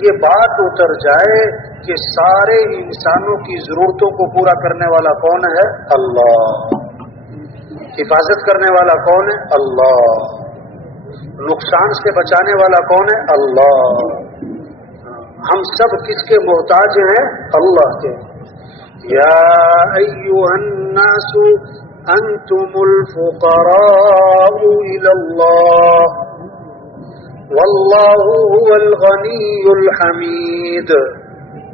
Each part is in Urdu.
یہ بات اتر جائے کہ سارے انسانوں کی ضرورتوں کو پورا کرنے والا کون ہے؟ اللہ. حفاظت کرنے والا کون ہے؟ اللہ. نقصان سے بچانے والا کون ہے؟ اللہ. ہم سب کس کے محتاج ہیں؟ اللہ کے. یا ایھا الناس انتم الفقراء الی اللہ واللہ هو الغنی الحمید.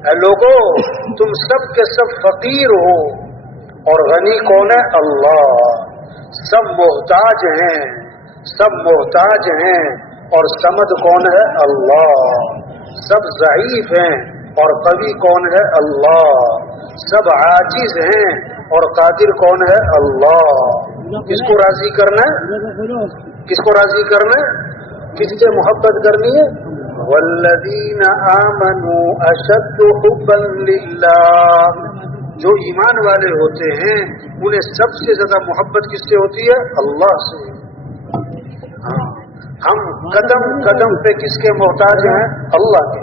اے لوگو تم سب کے سب فقیر ہو اور غنی کون ہے؟ اللہ. سب محتاج ہیں، سب محتاج ہیں اور صمد کون ہے؟ اللہ. سب ضعیف ہیں اور قوی کون ہے؟ اللہ. سب عاجز ہیں اور قادر کون ہے؟ اللہ. کس کو راضی کرنا ہے؟ کس کو راضی کرنا ہے؟ کس سے محبت کرنی ہے؟ والذین آمنوا اشد حبا للہ. جو ایمان والے ہوتے ہیں انہیں سب سے زیادہ محبت کس سے ہوتی ہے؟ اللہ سے. ہم قدم قدم پہ کس کے محتاج ہیں؟ اللہ کے.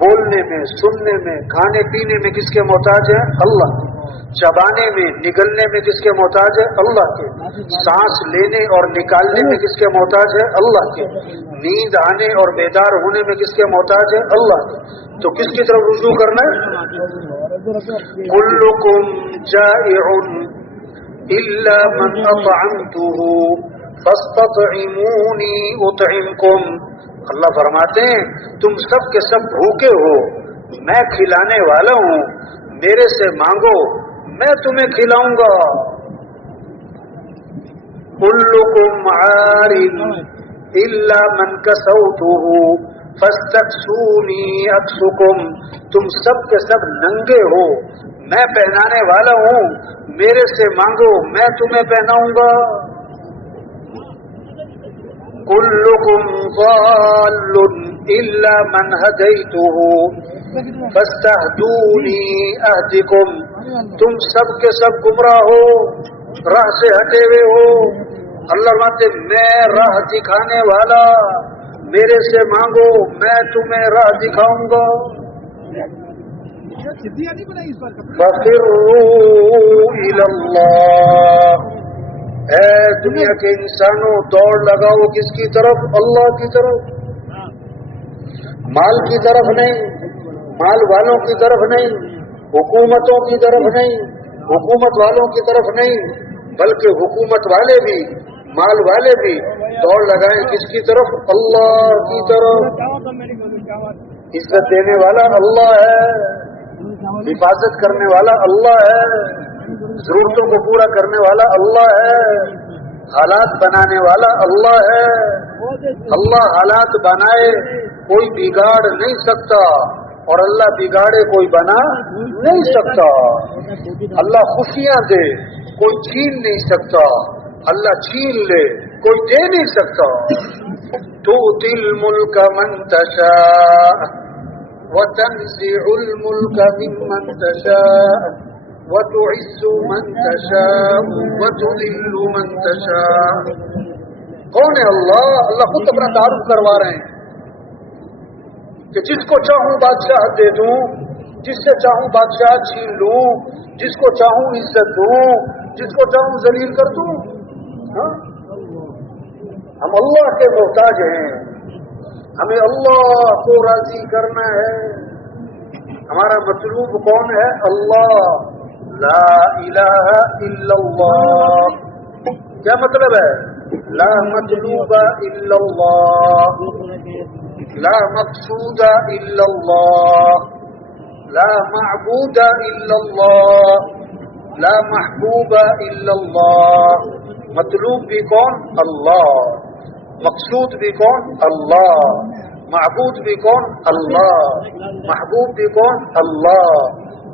بولنے میں، سننے میں، کھانے پینے میں کس کے محتاج ہیں؟ اللہ کے. چبانے میں، نگلنے میں کس کے محتاج ہے؟ اللہ کے. سانس لینے اور نکالنے میں کس کے محتاج ہے؟ اللہ کے. نیند آنے اور بیدار ہونے میں کس کے محتاج ہے؟ اللہ کے. تو کس کی طرف رجوع کرنا ہے؟ کلکم جائع الا من اطعمته فاستطعموني اطعمكم. اللہ فرماتے ہیں تم سب کے سب بھوکے ہو، میں کھلانے والا ہوں، میرے سے مانگو میں تمہیں کھلاؤں گا. کلکم عار الا من کسوته فاستكسوني اکسکم. تم سب کے سب ننگے ہو، میں پہنانے والا ہوں، میرے سے مانگو میں تمہیں پہناؤں گا. کلکم ضال الا من ہدیتہ فاستہدونی اہدکم. تم سب کے سب گمراہ ہو، راہ سے ہٹے ہوئے ہو. اللہ فرماتے میں راہ دکھانے والا، میرے سے مانگو میں تمہیں راہ دکھاؤں گا. فَفِرُّوا إِلَى اللَّهِ. اے دنیا کے انسانوں دوڑ لگاؤ کس کی طرف؟ اللہ کی طرف. مال کی طرف نہیں، مال والوں کی طرف نہیں، حکومتوں کی طرف نہیں، حکومت والوں کی طرف نہیں، بلکہ حکومت والے بھی مال والے بھی دوڑ لگائیں کس کی طرف؟ اللہ کی طرف. عزت دینے والا اللہ ہے، حفاظت کرنے والا اللہ ہے، ضرورتوں کو پورا کرنے والا اللہ ہے، حالات بنانے والا اللہ ہے. اللہ حالات بنائے کوئی بگاڑ نہیں سکتا اور اللہ بگاڑے کوئی بنا نہیں سکتا. اللہ خوشیاں دے کوئی چھین نہیں سکتا، اللہ چھین لے کوئی دے نہیں سکتا. تؤتی الملک من تشاء وتنزع الملک ممن تشاء وتعز من تشاء وتذل من تشاء. کون ہے اللہ؟ اللہ خود اپنا تعارف کروا رہے ہیں کہ جس کو چاہوں بادشاہ دے دوں، جس سے چاہوں بادشاہ چھین لوں، جس کو چاہوں عزت دوں، جس کو چاہوں ذلیل کر دوں. ہم اللہ کے محتاج ہیں، ہمیں اللہ کو راضی کرنا ہے. ہمارا مطلوب کون ہے؟ اللہ. لا الہ الا اللہ. کیا مطلب ہے؟ لا مطلوب الا اللہ، لا مقصود الا اللہ، لا معبود الا اللہ، لا محبوب الا اللہ. مطلوب بھی کون؟ اللہ. مقصود بھی کون؟ اللہ. معبود بھی کون؟ اللہ. محبوب بھی کون؟ اللہ.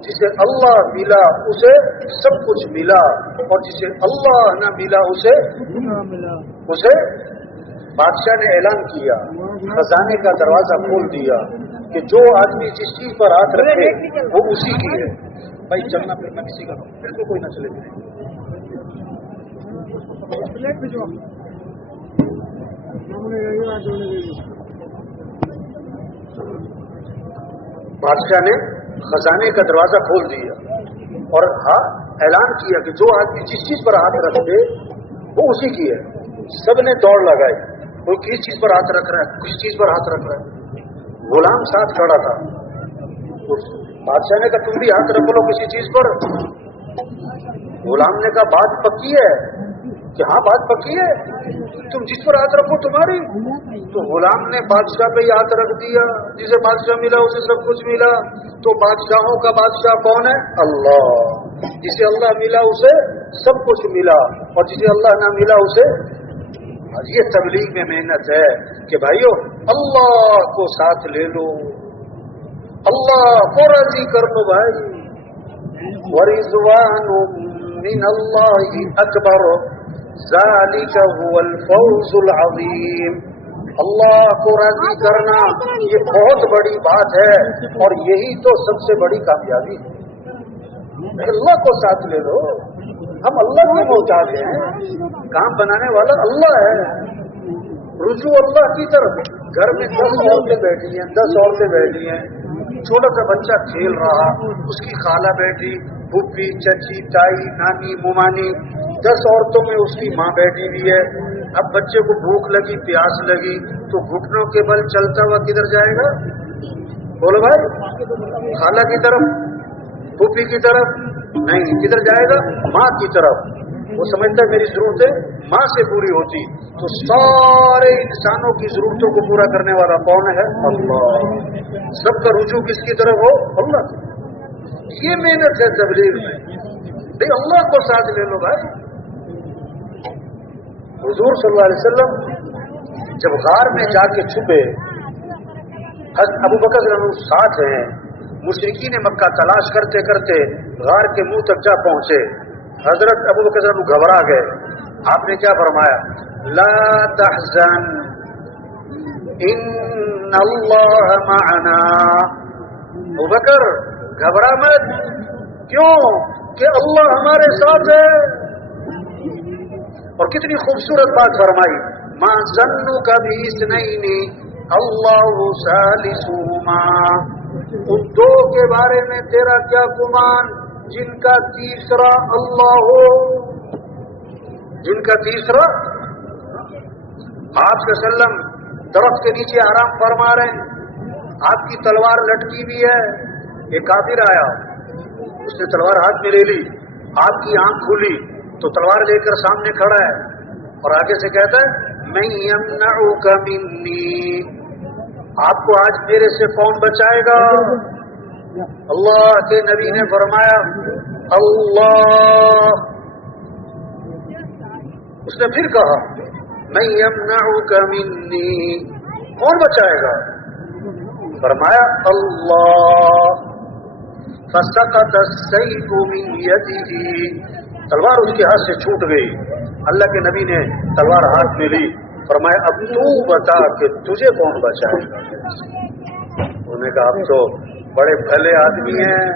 جسے اللہ ملا اسے سب کچھ ملا، اور جسے اللہ نہ ملا اسے بادشاہ نے اعلان کیا، خزانے کا دروازہ کھول دیا کہ جو آدمی جس چیز پر ہاتھ رکھے وہ اسی کی ہے. بھائی چلنا پھر میں کسی کا پھر تو کوئی نہ چلے جائے. بادشاہ نے خزانے کا دروازہ کھول دیا اور اعلان کیا کہ جو آدمی جس چیز پر ہاتھ رکھ دے وہ اسی کی ہے. سب نے دوڑ لگائی, کوئی کس چیز پر ہاتھ رکھ رہا ہے, کس چیز پر ہاتھ رکھ رہا ہے. غلام ساتھ کھڑا تھا. بادشاہ نے کہا تم بھی ہاتھ رکھ لو کسی چیز پر. غلام نے کہا بات پکی ہے کہ ہاں بات پکی ہے, تم جس پر ہاتھ رکھو تمہاری. تو غلام نے بادشاہ پہ ہی ہاتھ رکھ دیا. جسے بادشاہ ملا اسے سب کچھ ملا. تو بادشاہوں کا بادشاہ کون ہے؟ اللہ. جسے اللہ ملا اسے سب کچھ ملا, اور جسے اللہ نہ ملا اسے. یہ تبلیغ میں محنت ہے کہ بھائیو اللہ کو ساتھ لے لو, اللہ کو راضی کر لو بھائی. ورضوان من اللہ اکبر ذالک هو الفوز العظیم. اللہ کو راضی کرنا یہ بہت بڑی بات ہے, اور یہی تو سب سے بڑی کامیابی ہے. اللہ کو ساتھ لے لو. ہم اللہ کے محتاج ہیں, کام بنانے والا اللہ ہے. رجوع اللہ کی طرف. گھر میں 10 عورتیں بیٹھی ہیں, 10 عورتیں بیٹھی ہیں. چھوٹا سا بچہ کھیل رہا, اس کی خالہ بیٹھی, پھوپھی, چچی, تائی, نانی, ممانی, 10 عورتوں میں اس کی ماں بیٹھی ہوئی ہے. اب بچے کو بھوک لگی, پیاس لگی, تو گھٹنوں کے بل چلتا ہوا کدھر جائے گا؟ بولو بھائی, خالہ کی طرف, پھوپھی کی طرف نہیں, کدھر جائے گا؟ ماں کی طرف. وہ سمجھتا ہے میری ضرورتیں ماں سے پوری ہوتی. تو سارے انسانوں کی ضرورتوں کو پورا کرنے والا کون ہے؟ اللہ. سب کا رجوع کس کی طرف ہو؟ اللہ. یہ محنت ہے تبلیغ میں. بھائی اللہ کو ساتھ لے لو بھائی. حضور صلی اللہ علیہ وسلم جب غار میں جا کے چھپے, حضرت ابو بکر رضی اللہ عنہ ساتھ ہیں. مشرکین مکہ تلاش کرتے کرتے غار کے منہ تک جا پہنچے. حضرت ابو بکر رضی اللہ عنہ گھبرا گئے. آپ نے کیا فرمایا؟ لا تحزن ان اللہ معنا. ابو بکر گھبرا مت. کیوں؟ کہ اللہ ہمارے ساتھ ہے. اور کتنی خوبصورت بات فرمائی, ما ظنک باثنین اللہ ثالثہما. ان دو کے بارے میں تیرا کیا گمان جن کا تیسرا اللہ ہو. جن کا تیسرا. آپ صلی اللہ علیہ وسلم درخت کے نیچے آرام فرما رہے ہیں, آپ کی تلوار لٹکی بھی ہے. ایک کافر آیا, اس نے تلوار ہاتھ میں لے لی, آپ کی آنکھ کھلی تو تلوار لے کر سامنے کھڑا ہے, اور آگے سے کہتا ہے میں یمنعک منی. آپ کو آج میرے سے کون بچائے گا؟ اللہ کے نبی نے فرمایا اللہ. اس نے پھر کہا میں یمنعک منی, کون بچائے گا؟ فرمایا اللہ. فسقط السيف من يده. تلوار اس کے ہاتھ سے چھوٹ گئی. اللہ کے نبی نے تلوار ہاتھ میں لی, فرمایا اب تو بتا کہ تجھے کون بچائے گا. انہوں نے کہا اب تو بڑے بھلے آدمی ہیں.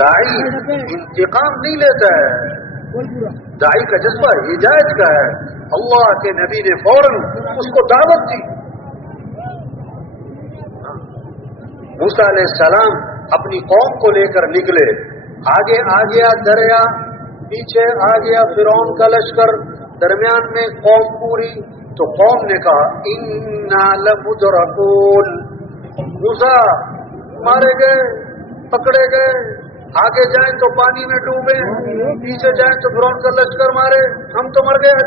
داعی انتقام نہیں لیتا ہے, داعی کا جذبہ ہدایت کا ہے. اللہ کے نبی نے فوراً اس کو دعوت دی. موسیٰ علیہ السلام اپنی قوم کو لے کر نکلے. آگے آ گیا دریا, پیچھے آ گیا فرعون کا لشکر, درمیان میں قوم پوری. تو قوم نے کہا انا لمدرکون. موسیٰ مارے گئے, پکڑے گئے. آگے جائیں تو پانی میں ڈوبے, پیچھے جائیں تو فرعون کا لشکر مارے, ہم تو مر گئے.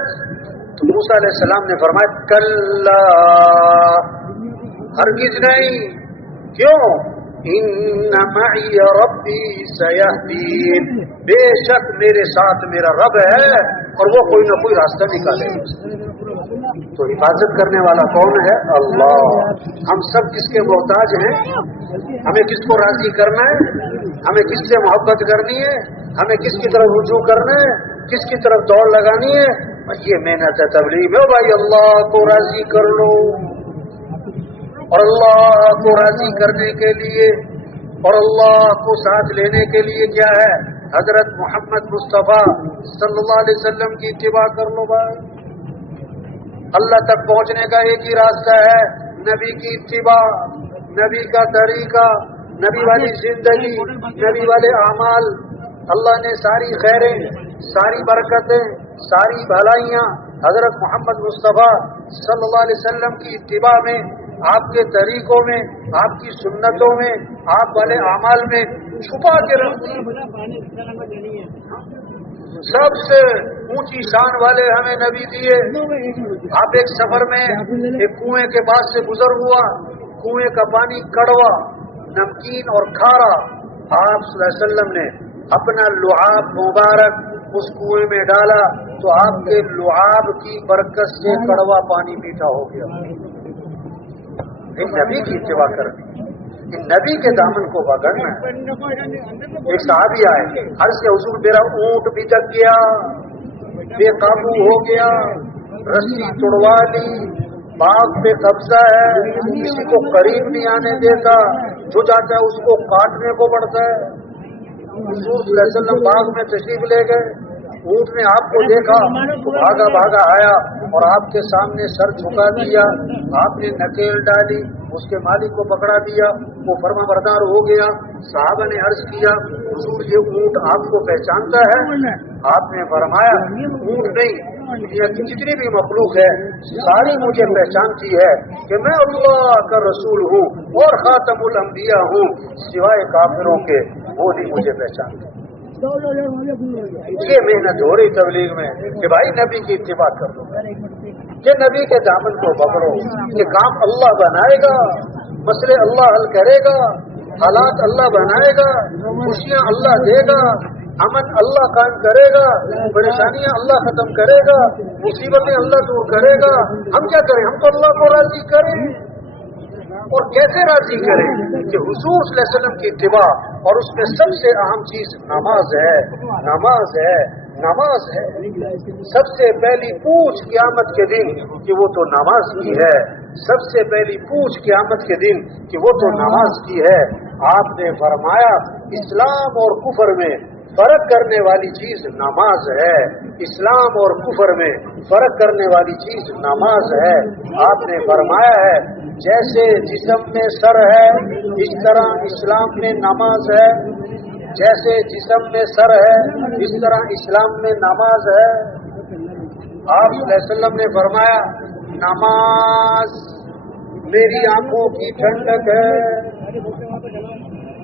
تو موسیٰ علیہ السلام نے فرمایا کلا, ہرگز نہیں. کیوں؟ ان معی ربی سیہدین. بے شک میرے ساتھ میرا رب ہے اور وہ کوئی نہ کوئی راستہ نکالے. تو حفاظت کرنے والا کون ہے؟ اللہ. ہم سب کس کے محتاج ہیں؟ ہمیں کس کو راضی کرنا ہے؟ ہمیں کس سے محبت کرنی ہے؟ ہمیں کس کی طرف رجوع کرنا ہے؟ کس کی طرف دوڑ لگانی ہے؟ یہ محنت ہے تبلیغ میں. بھائی اللہ کو راضی کر لو, اور اللہ کو راضی کرنے کے لیے اور اللہ کو ساتھ لینے کے لیے کیا ہے؟ حضرت محمد مصطفیٰ صلی اللہ علیہ وسلم کی اتباع کر لو بھائی. اللہ تک پہنچنے کا ایک ہی راستہ ہے, نبی کی اتباع. نبی کا طریقہ، نبی والی زندگی، نبی والے اعمال، اللہ نے ساری خیریں، ساری برکتیں، ساری بھلائیاں حضرت محمد مصطفیٰ صلی اللہ علیہ وسلم کی اتباع میں، آپ کے طریقوں میں، آپ کی سنتوں میں، آپ والے اعمال میں چھپا کے رکھ. سب سے اونچی شان والے ہمیں نبی دیے. آپ ایک سفر میں ایک کنویں کے پاس سے گزر ہوا، کنویں کا پانی کڑوا، نمکین اور کھارا. آپ صلی اللہ علیہ وسلم نے اپنا لعاب مبارک اس کنویں میں ڈالا تو آپ کے لعاب کی برکت سے کڑوا پانی میٹھا ہو گیا. ایک نبی کی اتباع کرنی، ان نبی کے دامن کو پکڑنا. ایک صحابی آئے، عرض کے حضور میرا اونٹ بھٹک گیا، بے قابو ہو گیا، رسی توڑوا لی، باغ پہ قبضہ ہے، کسی کو قریب نہیں آنے دیتا، جو جاتا ہے اس کو کاٹنے کو پڑتا ہے. حضور صلی اللہ علیہ وسلم باغ میں تشریف لے گئے. اونٹ نے آپ کو دیکھا تو بھاگا بھاگا آیا اور آپ کے سامنے سر جھکا دیا. آپ نے نکیل ڈالی، اس کے مالک کو پکڑا دیا، وہ فرما بردار ہو گیا. صحابہ نے عرض کیا حضور یہ اونٹ آپ کو پہچانتا ہے؟ آپ نے فرمایا اونٹ نہیں، یہ جتنی بھی مخلوق ہے ساری مجھے پہچانتی ہے کہ میں اللہ کا رسول ہوں اور خاتم الانبیاء ہوں، سوائے کافروں کے وہ نہیں مجھے پہچانتے. یہ محنت ہو رہی تبلیغ میں کہ بھائی نبی کی اتباع کر لو، کہ نبی کے دامن کو پکڑو. کہ کام اللہ بنائے گا، مسئلے اللہ حل کرے گا، حالات اللہ بنائے گا، خوشیاں اللہ دے گا، امن اللہ قائم کرے گا، پریشانیاں اللہ ختم کرے گا، مصیبتیں اللہ دور کرے گا. ہم کیا کریں؟ ہم تو اللہ کو راضی کریں. اور کیسے راضی کریں؟ کہ حضور صلی اللہ علیہ وسلم کی اتباع، اور اس میں سب سے اہم چیز نماز ہے. نماز ہے، نماز ہے. سب سے پہلی پوچھ قیامت کے دن کہ وہ تو نماز کی ہے. سب سے پہلی پوچھ قیامت کے دن کہ وہ تو نماز کی ہے. آپ نے فرمایا اسلام اور کفر میں فرق کرنے والی چیز نماز ہے. اسلام اور کفر میں فرق کرنے والی چیز نماز ہے. آپ نے فرمایا ہے جیسے جسم میں سر ہے اس طرح اسلام میں نماز ہے، جیسے جسم میں سر ہے اس طرح اسلام میں نماز ہے. آپ صلی اللہ علیہ وسلم نے فرمایا نماز میری آنکھوں کی ٹھنڈک ہے.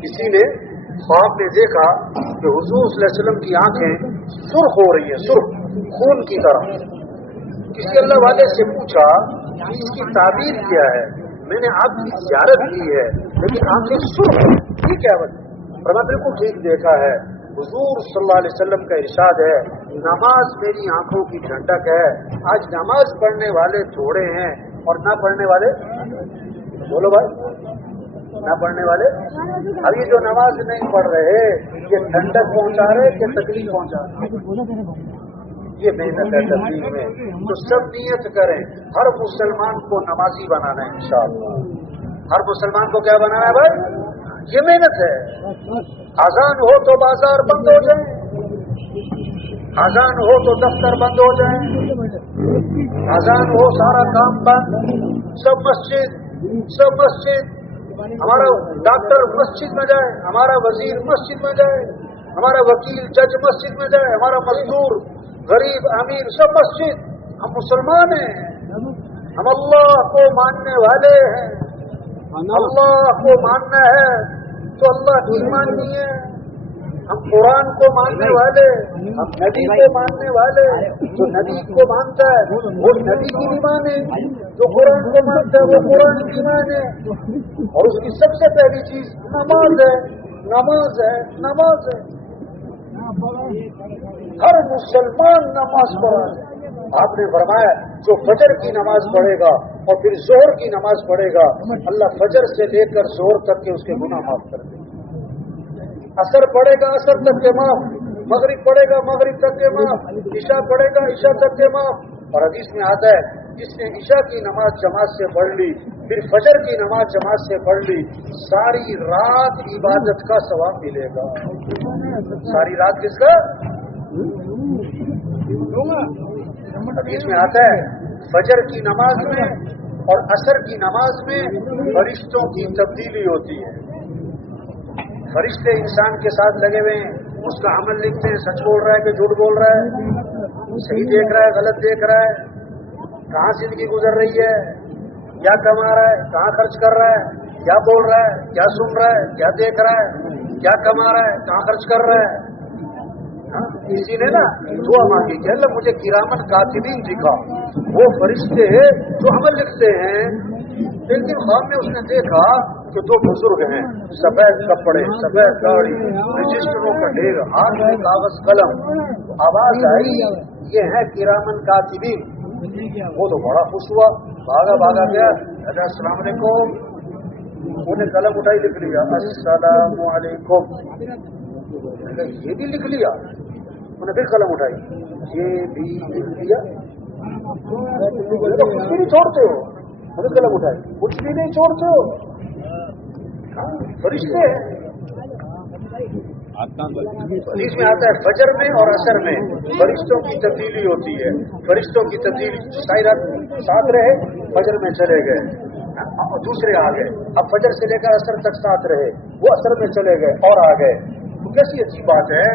کسی نے خواب میں دیکھا کہ حضور صلی اللہ علیہ وسلم کی آنکھیں سرخ ہو رہی ہیں، سرخ خون کی طرح. کسی اللہ والے سے پوچھا اس کی تعبیر کیا ہے؟ میں نے آپ کی زیارت کی ہے لیکن آنکھیں سرخ ہیں، یہ کیا وجہ؟ فرمایا بالکل ٹھیک دیکھا ہے. حضور صلی اللہ علیہ وسلم کا ارشاد ہے نماز میری آنکھوں کی ٹھنڈک ہے. آج نماز پڑھنے والے تھوڑے ہیں اور نہ پڑھنے والے، بولو بھائی، نہ پڑھنے والے. اب یہ جو نماز نہیں پڑھ رہے یہ ٹھنڈک پہنچا رہے کہ تکلیف پہنچا رہے؟ یہ محنت ہے تبلیغ میں. تو سب نیت کریں ہر مسلمان کو نمازی بنانا ہے انشاءاللہ. ہر مسلمان کو کیا بنانا ہے بھائی؟ یہ محنت ہے. اذان ہو تو بازار بند ہو جائیں، اذان ہو تو دفتر بند ہو جائیں، اذان ہو سارا کام بند، سب مسجد. ہمارا ڈاکٹر مسجد میں جائے، ہمارا وزیر مسجد میں جائے، ہمارا وکیل جج مسجد میں جائے، ہمارا مزدور غریب امیر سب مسجد. ہم مسلمان ہیں، ہم اللہ کو ماننے والے ہیں. اللہ کو ماننا ہے تو اللہ کی ماننی ہے. ہم قرآن کو ماننے والے، ہم نبی کو ماننے والے. جو نبی کو مانتا ہے وہ نبی کی بھی مانے، جو قرآن کو مانتا ہے وہ قرآن کی مانے. اور اس کی سب سے پہلی چیز نماز ہے، نماز ہے، نماز ہے. ہر مسلمان نماز پڑھا ہے. آپ نے فرمایا جو فجر کی نماز پڑھے گا اور پھر ظہر کی نماز پڑھے گا اللہ فجر سے لے کر ظہر تک کے اس کے گناہ معاف کر دے. عصر پڑھے گا عصر تک کے معاف، مغرب پڑھے گا مغرب تک کے معاف، عشاء پڑھے گا عشاء تک کے معاف. اور حدیث میں آتا ہے جس نے عشاء کی نماز جماعت سے پڑھ لی پھر فجر کی نماز جماعت سے پڑھ لی ساری رات عبادت کا ثواب ملے گا. ساری رات کس کا؟ حدیث میں آتا ہے فجر کی نماز میں اور عصر کی نماز میں فرشتوں کی تبدیلی ہوتی ہے. فرشتے انسان کے ساتھ لگے ہوئے ہیں، اس کا عمل لکھتے ہیں، سچ بول رہا ہے کہ جھوٹ بول رہا ہے، صحیح دیکھ رہا ہے غلط دیکھ رہا ہے، کہاں زندگی گزر رہی ہے، کیا کما رہا ہے، کہاں خرچ کر رہا ہے، کیا بول رہا ہے، کیا سن رہا ہے، کیا دیکھ رہا ہے، کیا کما رہا ہے، کہاں خرچ کر رہا ہے. کسی نے نا دعا مانگی کہ اللہ مجھے کرامن کاتبین دکھا، وہ فرشتے جو عمل لکھتے ہیں. ایک دن خواب میں اس نے دیکھا کہ دو بزرگ ہیں، سفید کپڑے، سفید داڑھی، رجسٹروں کا ڈھیر، ہاتھ میں کاغذ قلم. آواز آئی یہ ہے کرامن کاتبین. وہ تو بڑا خوش ہوا، بھاگا گیا. السلام علیکم. انہیں قلم اٹھائی، لکھ لیا السلام علیکم. یہ بھی لکھ لیا. انہیں پھر قلم اٹھائی، یہ بھی لکھ لیا. کچھ بھی نہیں چھوڑتے ہو. انہیں قلم اٹھائی، کچھ بھی نہیں چھوڑتے ہو. فرشتے ہیں. حدیث میں آتا ہے فجر میں اور عصر میں فرشتوں کی تبدیلی ہوتی ہے. فرشتوں کی تبدیلی ساری رات ساتھ رہے، فجر میں چلے گئے، دوسرے آ گئے. اب فجر سے لے کر عصر تک ساتھ رہے، وہ عصر میں چلے گئے اور آ گئے. تو کیسی اچھی بات ہے.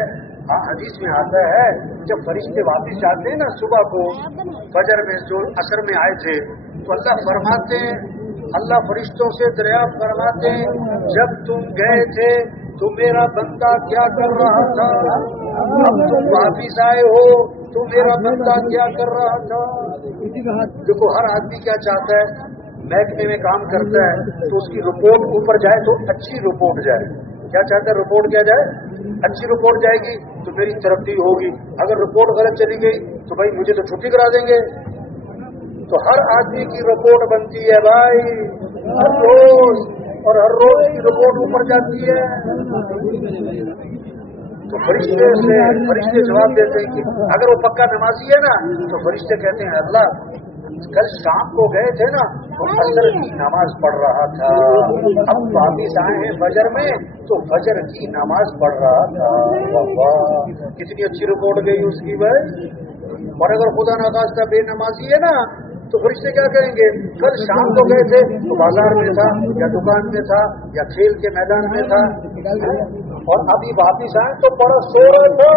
حدیث میں آتا ہے جب فرشتے واپس جاتے ہیں نا صبح کو، فجر میں جو عصر میں آئے تھے، تو اللہ فرماتے ہیں، اللہ فرشتوں سے دریافت فرماتے ہیں جب تم گئے تھے تو میرا بندہ کیا کر رہا تھا، اب تم واپس آئے ہو تو میرا بندہ کیا کر رہا تھا. دیکھو ہر آدمی کیا چاہتا ہے، محکمے میں کام کرتا ہے تو اس کی رپورٹ اوپر جائے تو اچھی رپورٹ جائے. کیا چاہتا ہے؟ رپورٹ کیا جائے، اچھی رپورٹ جائے گی تو میری ترقی ہوگی. اگر رپورٹ غلط چلی گئی تو بھائی مجھے تو چھٹی کرا دیں گے. تو ہر آدمی کی رپورٹ بنتی ہے بھائی ہر روز، اور ہر روز کی رپورٹ اوپر جاتی ہے. تو فرشتے جواب دیتے ہیں کہ اگر وہ پکا نمازی ہے نا تو فرشتے کہتے ہیں اللہ کل شام کو گئے تھے نا تو عصر کی نماز پڑھ رہا تھا، اب واپس آئے ہیں فجر میں تو فجر کی نماز پڑھ رہا تھا. واہ کتنی اچھی رپورٹ گئی اس کی بھائی. اور اگر خدا نخواستہ بے نمازی ہے نا تو فرشتے کیا کہیں گے، کل شام کو گئے تھے تو بازار میں تھا یا دکان میں تھا یا کھیل کے میدان میں تھا، اور ابھی واپس آئے تو بڑا سو رہا تھا.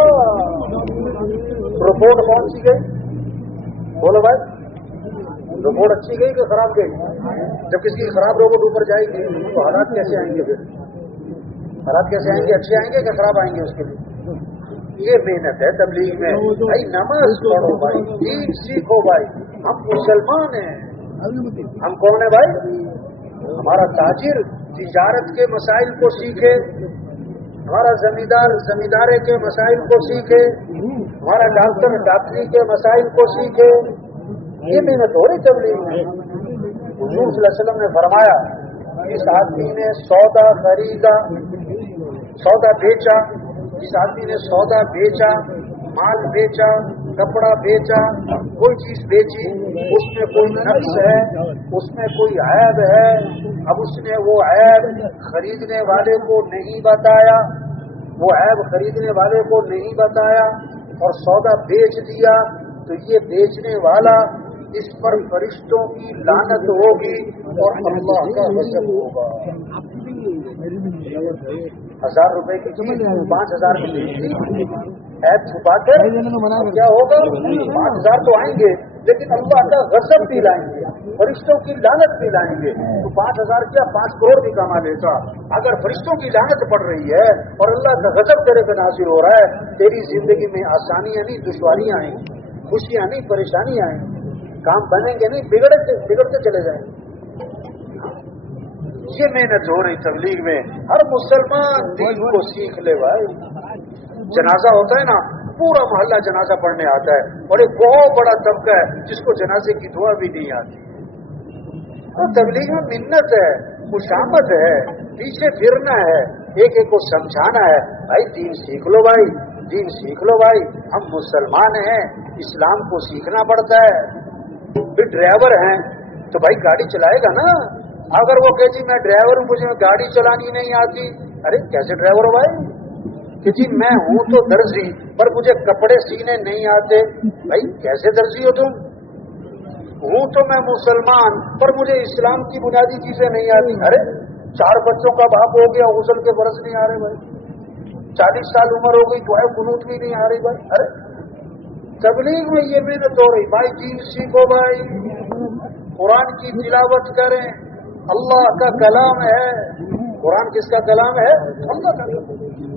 رپورٹ کون سی گئی؟ بولو بھائی، رپورٹ اچھی گئی کہ خراب گئی؟ جب کسی کی خراب رپورٹ اوپر جائے گی تو حالات کیسے آئیں گے؟ پھر حالات کیسے آئیں گے؟ اچھے آئیں گے کہ خراب آئیں گے؟ اس کے لیے یہ محنت ہے تبلیغ میں. بھائی نماز پڑھو بھائی، دین سیکھو بھائی. ہم مسلمان ہیں. ہم کون ہیں بھائی؟ ہمارا تاجر تجارت کے مسائل کو سیکھے، ہمارا زمیندارے کے مسائل کو سیکھے، ہمارا ڈاکٹر ڈاکٹری کے مسائل کو سیکھے. یہ محنت ہو رہی تبلیغ میں. حضور صلی اللہ علیہ وسلم نے فرمایا اس آدمی نے سودا بیچا، جس آدمی نے سودا بیچا، مال بیچا، کپڑا بیچا، کوئی چیز بیچی، اس میں کوئی نقص ہے، اس میں کوئی عیب ہے، اب اس نے وہ عیب خریدنے والے کو نہیں بتایا، وہ عیب خریدنے والے کو نہیں بتایا اور سودا بیچ دیا، تو یہ بیچنے والا اس پر فرشتوں کی لعنت ہوگی اور اللہ کا غضب ہوگا. 1000 روپے کی چیز 5000 کی بیچی، عیب چھپا کر کیا ہوگا؟ 5000 تو آئیں گے لیکن اللہ کا غضب بھی لائیں گے، فرشتوں کی لعنت بھی لائیں گے. تو 5000 کیا 5 کروڑ بھی کما لیتا. اگر فرشتوں کی لعنت پڑ رہی ہے اور اللہ کا غضب تیرے پہ نازل ہو رہا ہے، تیری زندگی میں آسانیاں نہیں دشواریاں آئیں گی، خوشیاں نہیں پریشانیاں آئیں گی، کام بنیں گے نہیں بگڑتے چلے جائیں گے. یہ محنت ہو رہی تبلیغ میں. ہر مسلمان دین کو سیکھ لے بھائی. جنازہ ہوتا ہے نا، پورا محلہ جنازہ پڑھنے آتا ہے، اور ایک بہت بڑا طبقہ ہے جس کو جنازے کی دعا بھی نہیں آتی. تو تبلیغ میں منت ہے، خوشامد ہے، پیچھے پھرنا ہے، ایک ایک کو سمجھانا ہے. بھائی دین سیکھ لو بھائی، دین سیکھ لو بھائی. ہم مسلمان ہیں، اسلام کو سیکھنا پڑتا ہے. پھر ڈرائیور ہیں تو بھائی گاڑی چلائے گا نا. اگر وہ کہ جی میں ڈرائیور ہوں مجھے گاڑی چلانی نہیں آتی، ارے کیسے ڈرائیور ہو بھائی؟ کہ جی میں ہوں تو درزی پر مجھے کپڑے سینے نہیں آتے، بھائی کیسے درزی ہو تم؟ ہوں تو میں مسلمان پر مجھے اسلام کی بنیادی چیزیں نہیں آتی. ارے 4 بچوں کا باپ ہو گیا, غسل کے برس نہیں آ رہے بھائی, 40 سال عمر ہو گئی, دعائیں قنوت بھی نہیں آ رہی بھائی. ارے تبلیغ میں یہ محنت ہو رہی بھائی, دین سیکھو بھائی, قرآن کی تلاوت کریں, اللہ کا کلام ہے. قرآن کس کا کلام ہے؟ اللہ کا.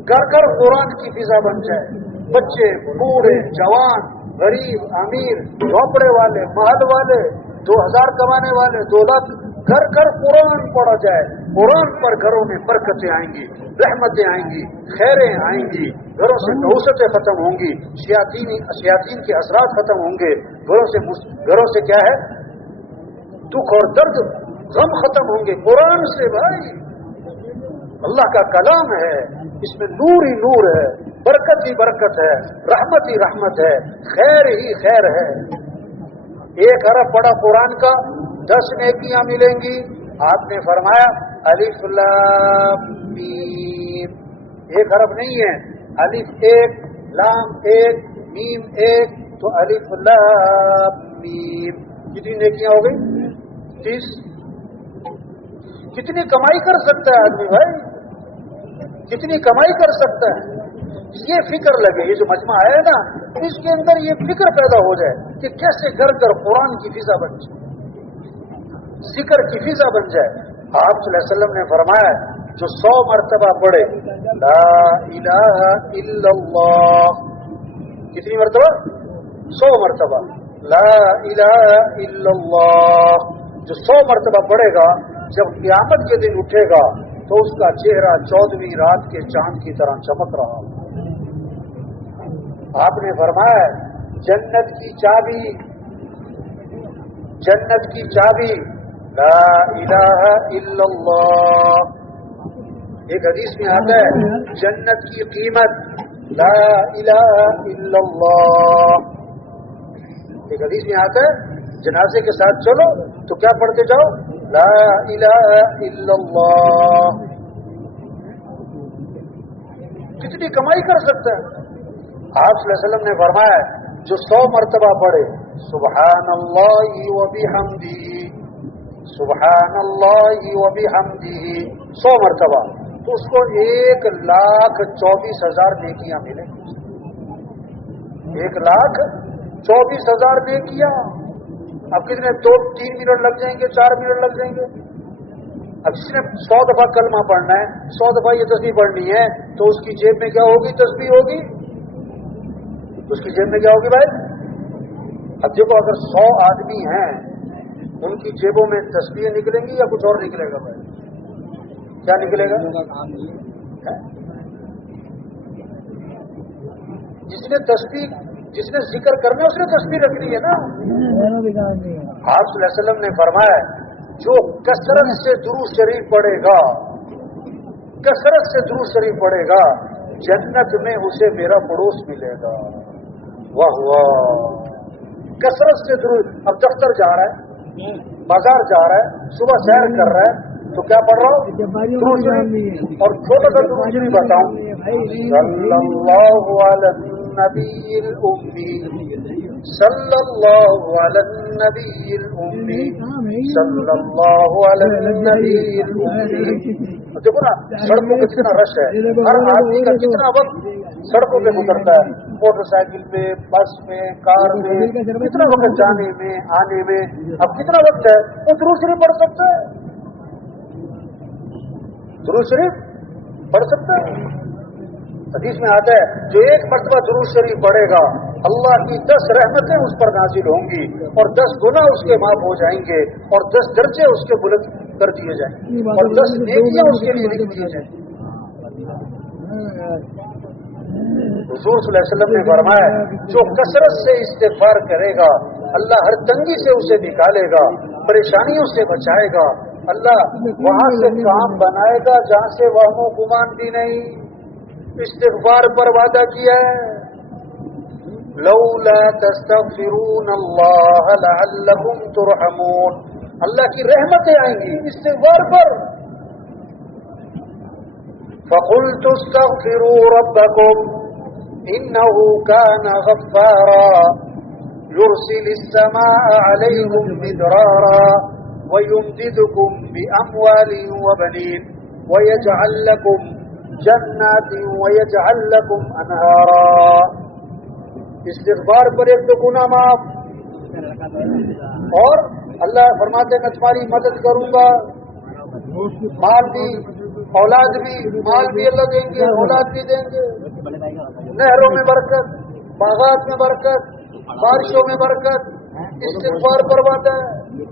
گھر گھر قرآن کی فضا بن جائے, بچے بوڑھے جوان غریب امیر جھونپڑے والے محل والے 2000 کمانے والے 2 لاکھ گھر گھر قرآن پڑھا جائے. قرآن پر گھروں میں برکتیں آئیں گی, رحمتیں آئیں گی, خیریں آئیں گی, گھروں سے نحوستیں ختم ہوں گی, شیاطین کے اثرات ختم ہوں گے, گھروں سے کیا ہے دکھ اور درد غم ختم ہوں گے. قرآن سے بھائی, اللہ کا کلام ہے, اس میں نور ہی نور ہے, برکت ہی برکت ہے, رحمت ہی رحمت ہے, خیر ہی خیر ہے. 1 ارب پڑھا قرآن کا 10 نیکیاں ملیں گی. آپ نے فرمایا الف لام میم. 1 ارب نہیں ہے, الف 1 لام 1 میم 1, تو الف لام میم کتنی نیکیاں ہو گئی؟ 30. کتنی کمائی کر سکتا ہے آدمی بھائی, کتنی کمائی کر سکتا ہے. یہ فکر لگے, یہ جو مجمع ہے نا, اس کے اندر یہ فکر پیدا ہو جائے کہ کیسے گھر گھر قرآن کی فضا بن جائے, ذکر کی فضا بن جائے. آپ صلی اللہ علیہ وسلم نے فرمایا جو 100 مرتبہ پڑھے لا الہ الا اللہ, کتنی مرتبہ؟ 100 مرتبہ لا الہ الا اللہ, جو 100 مرتبہ پڑھے گا, جب قیامت کے دن اٹھے گا تو اس کا چہرہ 14ویں رات کے چاند کی طرح چمک رہا. آپ نے فرمایا جنت کی چابی لا الہ الا اللہ. ایک حدیث میں آتا ہے جنت کی قیمت لا الہ الا اللہ. ایک حدیث میں آتا ہے جنازے کے ساتھ چلو تو کیا پڑھتے جاؤ؟ لا الہ الا اللہ. کتنی کمائی کر سکتا ہے. آپ صلی اللہ علیہ وسلم نے فرمایا جو 100 مرتبہ پڑھے سبحان اللہ و بحمدہ, سبحان اللہ و بحمدہ 100 مرتبہ, تو اس کو 1,24,000 نیکیاں ملیں گی. 1,24,000 نیکیاں. اب کتنے 2-3 منٹ لگ جائیں گے, 4 منٹ لگ جائیں گے. اب جس نے 100 دفعہ کلمہ پڑھنا ہے, 100 دفعہ یہ تسبیح پڑھنی ہے, تو اس کی جیب میں کیا ہوگی؟ تسبیح ہوگی. اس کی جیب میں کیا ہوگی بھائی؟ اب دیکھو اگر 100 آدمی ہیں, ان کی جیبوں میں تسبیح نکلیں گی یا کچھ اور نکلے گا بھائی؟ کیا نکلے گا؟ جس نے ذکر کرنا اس نے تسبیح رکھنی ہے نا. آپ صلی اللہ علیہ وسلم نے فرمایا جو کثرت سے درود شریف پڑھے گا, کثرت سے درود شریف پڑھے گا, جنت میں اسے میرا پڑوس ملے گا. واہ واہ, کثرت سے درود. اب دفتر جا رہا ہے, بازار جا رہا ہے, صبح سیر کر رہا ہے, تو کیا پڑھ رہا ہوں؟ درود شریف. اور چھوٹا سا درود شریف بتاؤں, صلی اللہ علیہ النبی الامی, صلی اللہ علی النبی الامی, صلی اللہ علی النبی الامی. دیکھو نا سڑکوں پہ کتنا رش ہے, ہر آدمی کا کتنا وقت سڑکوں پہ گزرتا ہے, موٹر سائیکل پہ, بس میں, کار میں, کتنا وقت جانے میں آنے میں. اب کتنا وقت ہے, وہ درود شریف پڑھ سکتا ہے, درود شریف پڑھ سکتا ہے. حدیث میں آتا ہے جو 1 مرتبہ درود شریف پڑھے گا اللہ کی 10 رحمتیں اس پر نازل ہوں گی, اور 10 گناہ اس کے معاف ہو جائیں گے, اور 10 درجے اس کے بلند کر دیے جائیں گے, اور 10 نیکیاں اس کے لیے لکھ دیے جائیں گی. حضور صلی اللہ علیہ وسلم نے فرمایا جو کثرت سے استغفار کرے گا اللہ ہر تنگی سے اسے نکالے گا, پریشانیوں سے بچائے گا. اللہ وہاں سے کام بنائے گا جہاں سے وہم و گمان بھی نہیں. استغفار پر وعدہ کیا ہے, لولا تستغفرون اللہ لعلکم ترحمون. اللہ کی رحمتیں آئیں گی استغفار پر. فقلت استغفروا ربکم انه كان غفارا يرسل السماء عليكم مدرارا ويمددكم بأموال وبنين ويجعل لكم جنات ويجعل لكم انہارا. استغفار پر ایک تو گناہ معاف, اور اللہ فرماتے ہیں میں تمہاری مدد کروں گا, مال بھی اولاد بھی, مال بھی اللہ دیں گے, اولاد بھی دیں گے, نہروں میں برکت, باغات میں برکت, بارشوں میں برکت. استغفار کرواتا ہے.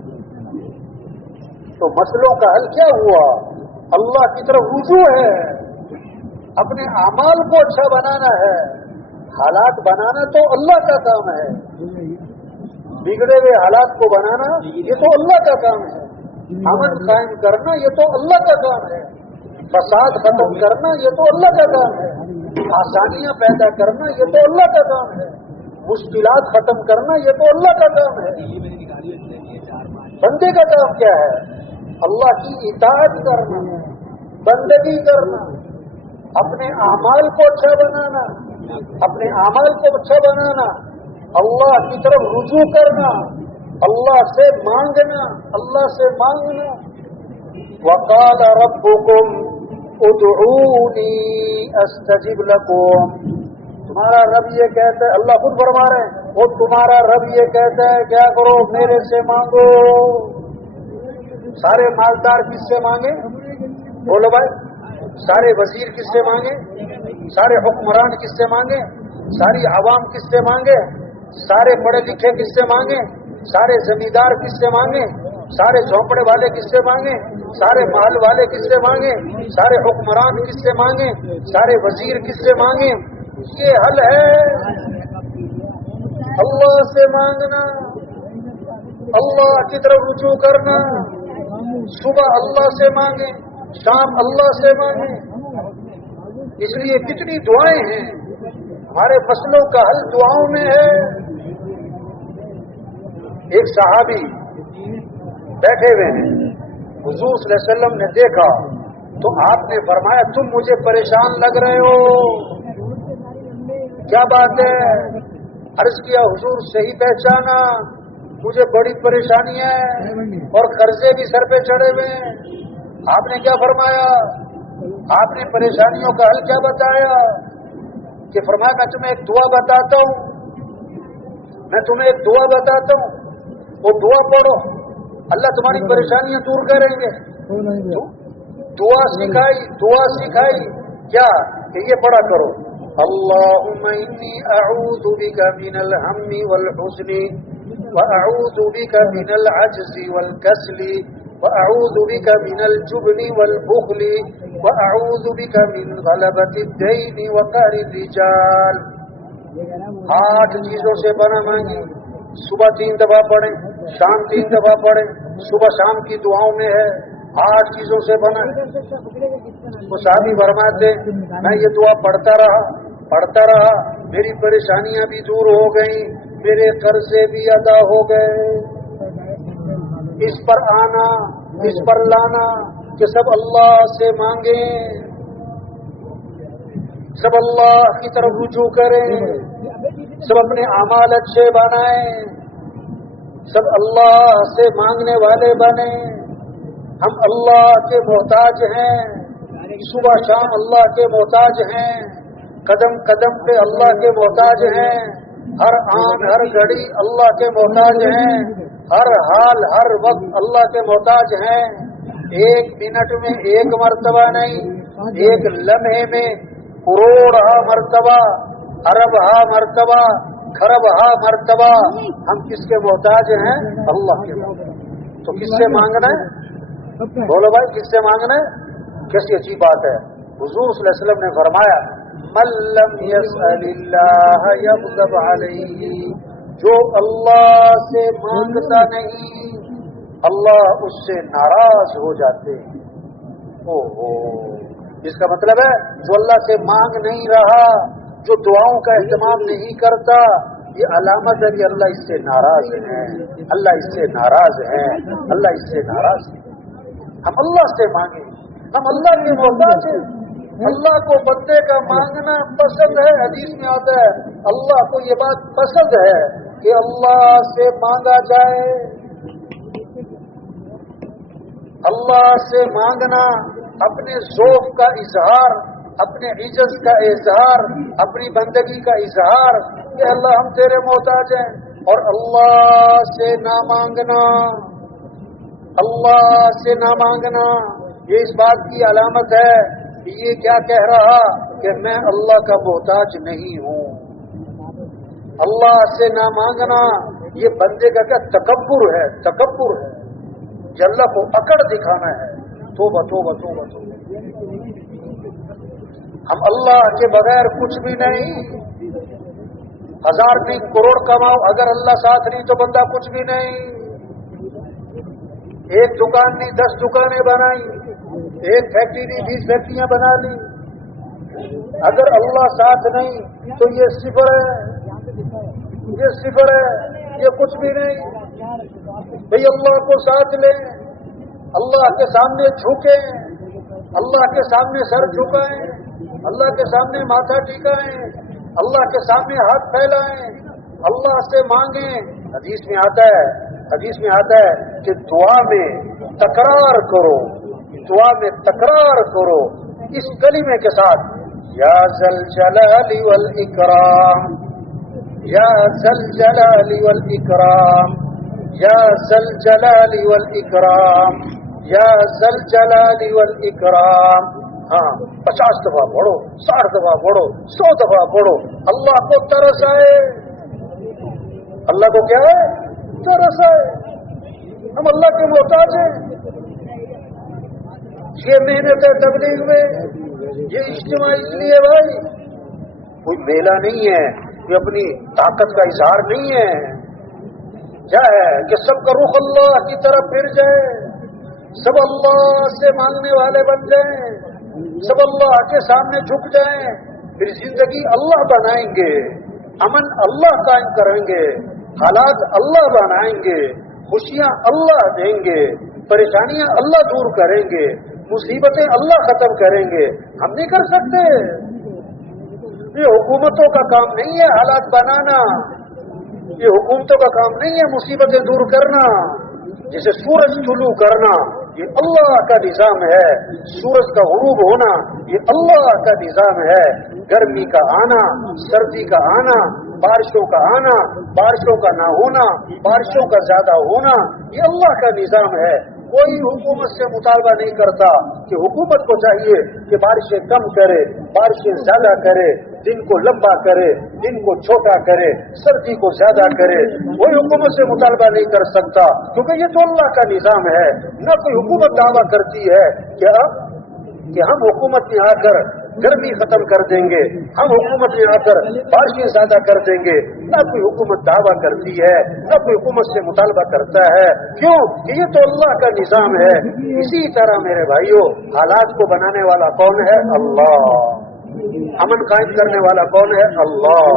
تو مسئلوں کا حل کیا ہوا؟ اللہ کی طرف رجوع ہے, اپنے اعمال کو اچھا بنانا ہے. حالات بنانا تو اللہ کا کام ہے, بگڑے ہوئے حالات کو بنانا یہ تو اللہ کا کام ہے. امن قائم کرنا یہ تو اللہ کا کام ہے. فساد ختم کرنا یہ تو اللہ کا کام ہے. آسانیاں پیدا کرنا یہ تو اللہ کا کام ہے. مشکلات ختم کرنا یہ تو اللہ کا کام ہے. بندے کا کام کیا ہے؟ اللہ کی اطاعت کرنا, بندگی کرنا, اپنے اعمال کو اچھا بنانا, اپنے اعمال کو اچھا بنانا, اللہ کی طرف رجوع کرنا, اللہ سے مانگنا, اللہ سے مانگنا. وقال ربكم ادعوني استجب لكم. تمہارا رب یہ کہتا ہے, اللہ خود فرما رہے ہیں, وہ تمہارا رب یہ کہتا ہے کیا کرو, میرے سے مانگو. سارے مالدار کس سے مانگے؟ بولو بھائی. سارے وزیر کس سے مانگے؟ سارے حکمران کس سے مانگے؟ ساری عوام کس سے مانگے؟ سارے پڑھے لکھے کس سے مانگے؟ سارے زمیندار کس سے مانگے؟ سارے جھونپڑے والے کس سے مانگے؟ سارے محل والے کس سے مانگے؟ سارے حکمران کس سے مانگے؟ سارے وزیر کس سے مانگے؟ یہ حل ہے اللہ سے مانگنا, اللہ کی طرف رجوع کرنا. صبح اللہ سے مانگیں, شام اللہ سے مانگیں. اس لیے کتنی دعائیں ہیں, ہمارے مسئلوں کا حل دعاؤں میں ہے. ایک صحابی بیٹھے ہوئے ہیں, حضور صلی اللہ علیہ وسلم نے دیکھا تو آپ نے فرمایا تم مجھے پریشان لگ رہے ہو, کیا بات ہے؟ عرض کیا حضور صحیح پہچانا, مجھے بڑی پریشانی ہے اور قرضے بھی سر پہ چڑھے ہوئے ہیں. آپ نے کیا فرمایا؟ آپ نے پریشانیوں کا حل کیا بتایا؟ کہ فرمایا میں تمہیں ایک دعا بتاتا ہوں, میں تمہیں ایک دعا بتاتا ہوں, وہ دعا پڑھو, اللہ تمہاری پریشانیاں دور کریں گے. دعا سکھائی کیا کہ یہ پڑھا کرو, اللہم انی اعوذ بک من الہم والحزن وأعوذ بك من العجز والكسل وأعوذ بك من الجبن والبخل وأعوذ بك من غلبة الدين وقهر الرجال. 8 چیزوں سے پناہ مانگی. صبح 3 دفعہ پڑھیں, شام 3 دفعہ پڑھیں. صبح شام کی دعاؤں میں ہے 8 چیزوں سے بنا. وہ صحابی فرماتے میں یہ دعا پڑھتا رہا, میری پریشانیاں بھی دور ہو گئیں, میرے قرضے بھی ادا ہو گئے. اس پر آنا, اس پر لانا کہ سب اللہ سے مانگیں, سب اللہ کی طرف رجوع کریں, سب اپنے اعمال اچھے بنائیں, سب اللہ سے مانگنے والے بنیں. ہم اللہ کے محتاج ہیں, صبح شام اللہ کے محتاج ہیں, قدم قدم پہ اللہ کے محتاج ہیں, ہر آن ہر گھڑی اللہ کے محتاج ہیں, ہر حال ہر وقت اللہ کے محتاج ہیں. 1 منٹ میں 1 مرتبہ نہیں, 1 لمحے میں کروڑ مرتبہ, ارب مرتبہ, خرب مرتبہ ہم کس کے محتاج ہیں؟ اللہ کے محتاج. تو کس سے مانگنا ہے؟ بولو بھائی, کس سے مانگنا ہے؟ کیسی عجیب بات ہے. حضور صلی اللہ علیہ وسلم نے فرمایا من لم يسأل اللہ یغضب علیہ, جو اللہ سے مانگتا نہیں اللہ اس سے ناراض ہو جاتے ہیں. اس کا مطلب ہے جو اللہ سے مانگ نہیں رہا, جو دعاؤں کا اہتمام نہیں کرتا, یہ علامت ہے کہ اللہ اس سے ناراض ہے, اللہ اس سے ناراض ہے, اللہ اس سے ناراض ہے. ہم اللہ سے مانگیں, ہم اللہ کے محتاج ہیں. اللہ کو بندے کا مانگنا پسند ہے. حدیث میں آتا ہے اللہ کو یہ بات پسند ہے کہ اللہ سے مانگا جائے. اللہ سے مانگنا اپنے ذوق کا اظہار، اپنے عجز کا اظہار، اپنی بندگی کا اظہار کہ اللہ ہم تیرے محتاج ہیں. اور اللہ سے نہ مانگنا، اللہ سے نہ مانگنا یہ اس بات کی علامت ہے کہ یہ کیا کہہ رہا کہ میں اللہ کا محتاج نہیں ہوں. اللہ سے نہ مانگنا یہ بندے کا کیا تکبر ہے، تکبر ہے، کہ اللہ کو اکڑ دکھانا ہے. توبہ توبہ توبہ توبہ. ہم اللہ کے بغیر کچھ بھی نہیں. 1000 نہیں کروڑ کماؤ، اگر اللہ ساتھ نہیں تو بندہ کچھ بھی نہیں. ایک دکان نہیں 10 دکانیں بنائی، ایک فیکٹری نہیں 20 فیکٹریاں بنا لی، اگر اللہ ساتھ نہیں تو یہ صفر ہے، یہ صفر ہے، یہ کچھ بھی نہیں. بھئی اللہ کو ساتھ لیں، اللہ کے سامنے جھکیں، اللہ کے سامنے سر جھکائیں، اللہ کے سامنے ماتھا ٹھیکائیں، اللہ کے سامنے ہاتھ پھیلائیں، اللہ سے مانگیں. حدیث میں آتا ہے کہ دعا میں تکرار کرو، دعا میں تکرار کرو اس کلمے کے ساتھ، یا ذل جلال والاکرام، یا ذل جلال والاکرام، یا ذل جلال والاکرام، یا ذل جلال والاکرام. ہاں 50 دفعہ پڑھو، 60 دفعہ پڑھو، 100 دفعہ پڑھو. اللہ کو ترس آئے، اللہ کو کیا ہے؟ ترس آئے. ہم اللہ کے محتاج ہیں. یہ محنت ہے تبلیغ میں، یہ اجتماع اس لیے بھائی کوئی میلہ نہیں ہے، کوئی اپنی طاقت کا اظہار نہیں ہے. کیا ہے کہ سب کا رخ اللہ کی طرف پھر جائے، سب اللہ سے مانگنے والے بن جائیں، سب اللہ کے سامنے جھک جائیں. پھر زندگی اللہ بنائیں گے، امن اللہ قائم کریں گے، حالات اللہ بنائیں گے، خوشیاں اللہ دیں گے، پریشانیاں اللہ دور کریں گے، مصیبتیں اللہ ختم کریں گے. ہم نہیں کر سکتے. یہ حکومتوں کا کام نہیں ہے حالات بنانا، یہ حکومتوں کا کام نہیں ہے مصیبتیں دور کرنا. جیسے سورج طلوع کرنا یہ اللہ کا نظام ہے، سورج کا غروب ہونا یہ اللہ کا نظام ہے، گرمی کا آنا، سردی کا آنا، بارشوں کا آنا، بارشوں کا نہ ہونا، بارشوں کا زیادہ ہونا یہ اللہ کا نظام ہے. کوئی حکومت سے مطالبہ نہیں کرتا کہ حکومت کو چاہیے کہ بارشیں کم کرے، بارشیں زیادہ کرے، دن کو لمبا کرے، دن کو چھوٹا کرے، سردی کو زیادہ کرے. کوئی حکومت سے مطالبہ نہیں کر سکتا کیونکہ یہ تو اللہ کا نظام ہے. نہ کوئی حکومت دعویٰ کرتی ہے کہ ہم حکومت میں آ کر گرمی ختم کر دیں گے، ہم حکومت میں آ کر بارشیں زیادہ کر دیں گے. نہ کوئی حکومت دعویٰ کرتی ہے، نہ کوئی حکومت سے مطالبہ کرتا ہے. کیوں کہ یہ تو اللہ کا نظام ہے. اسی طرح میرے بھائیوں حالات کو بنانے والا کون ہے؟ اللہ. امن قائم کرنے والا کون ہے؟ اللہ.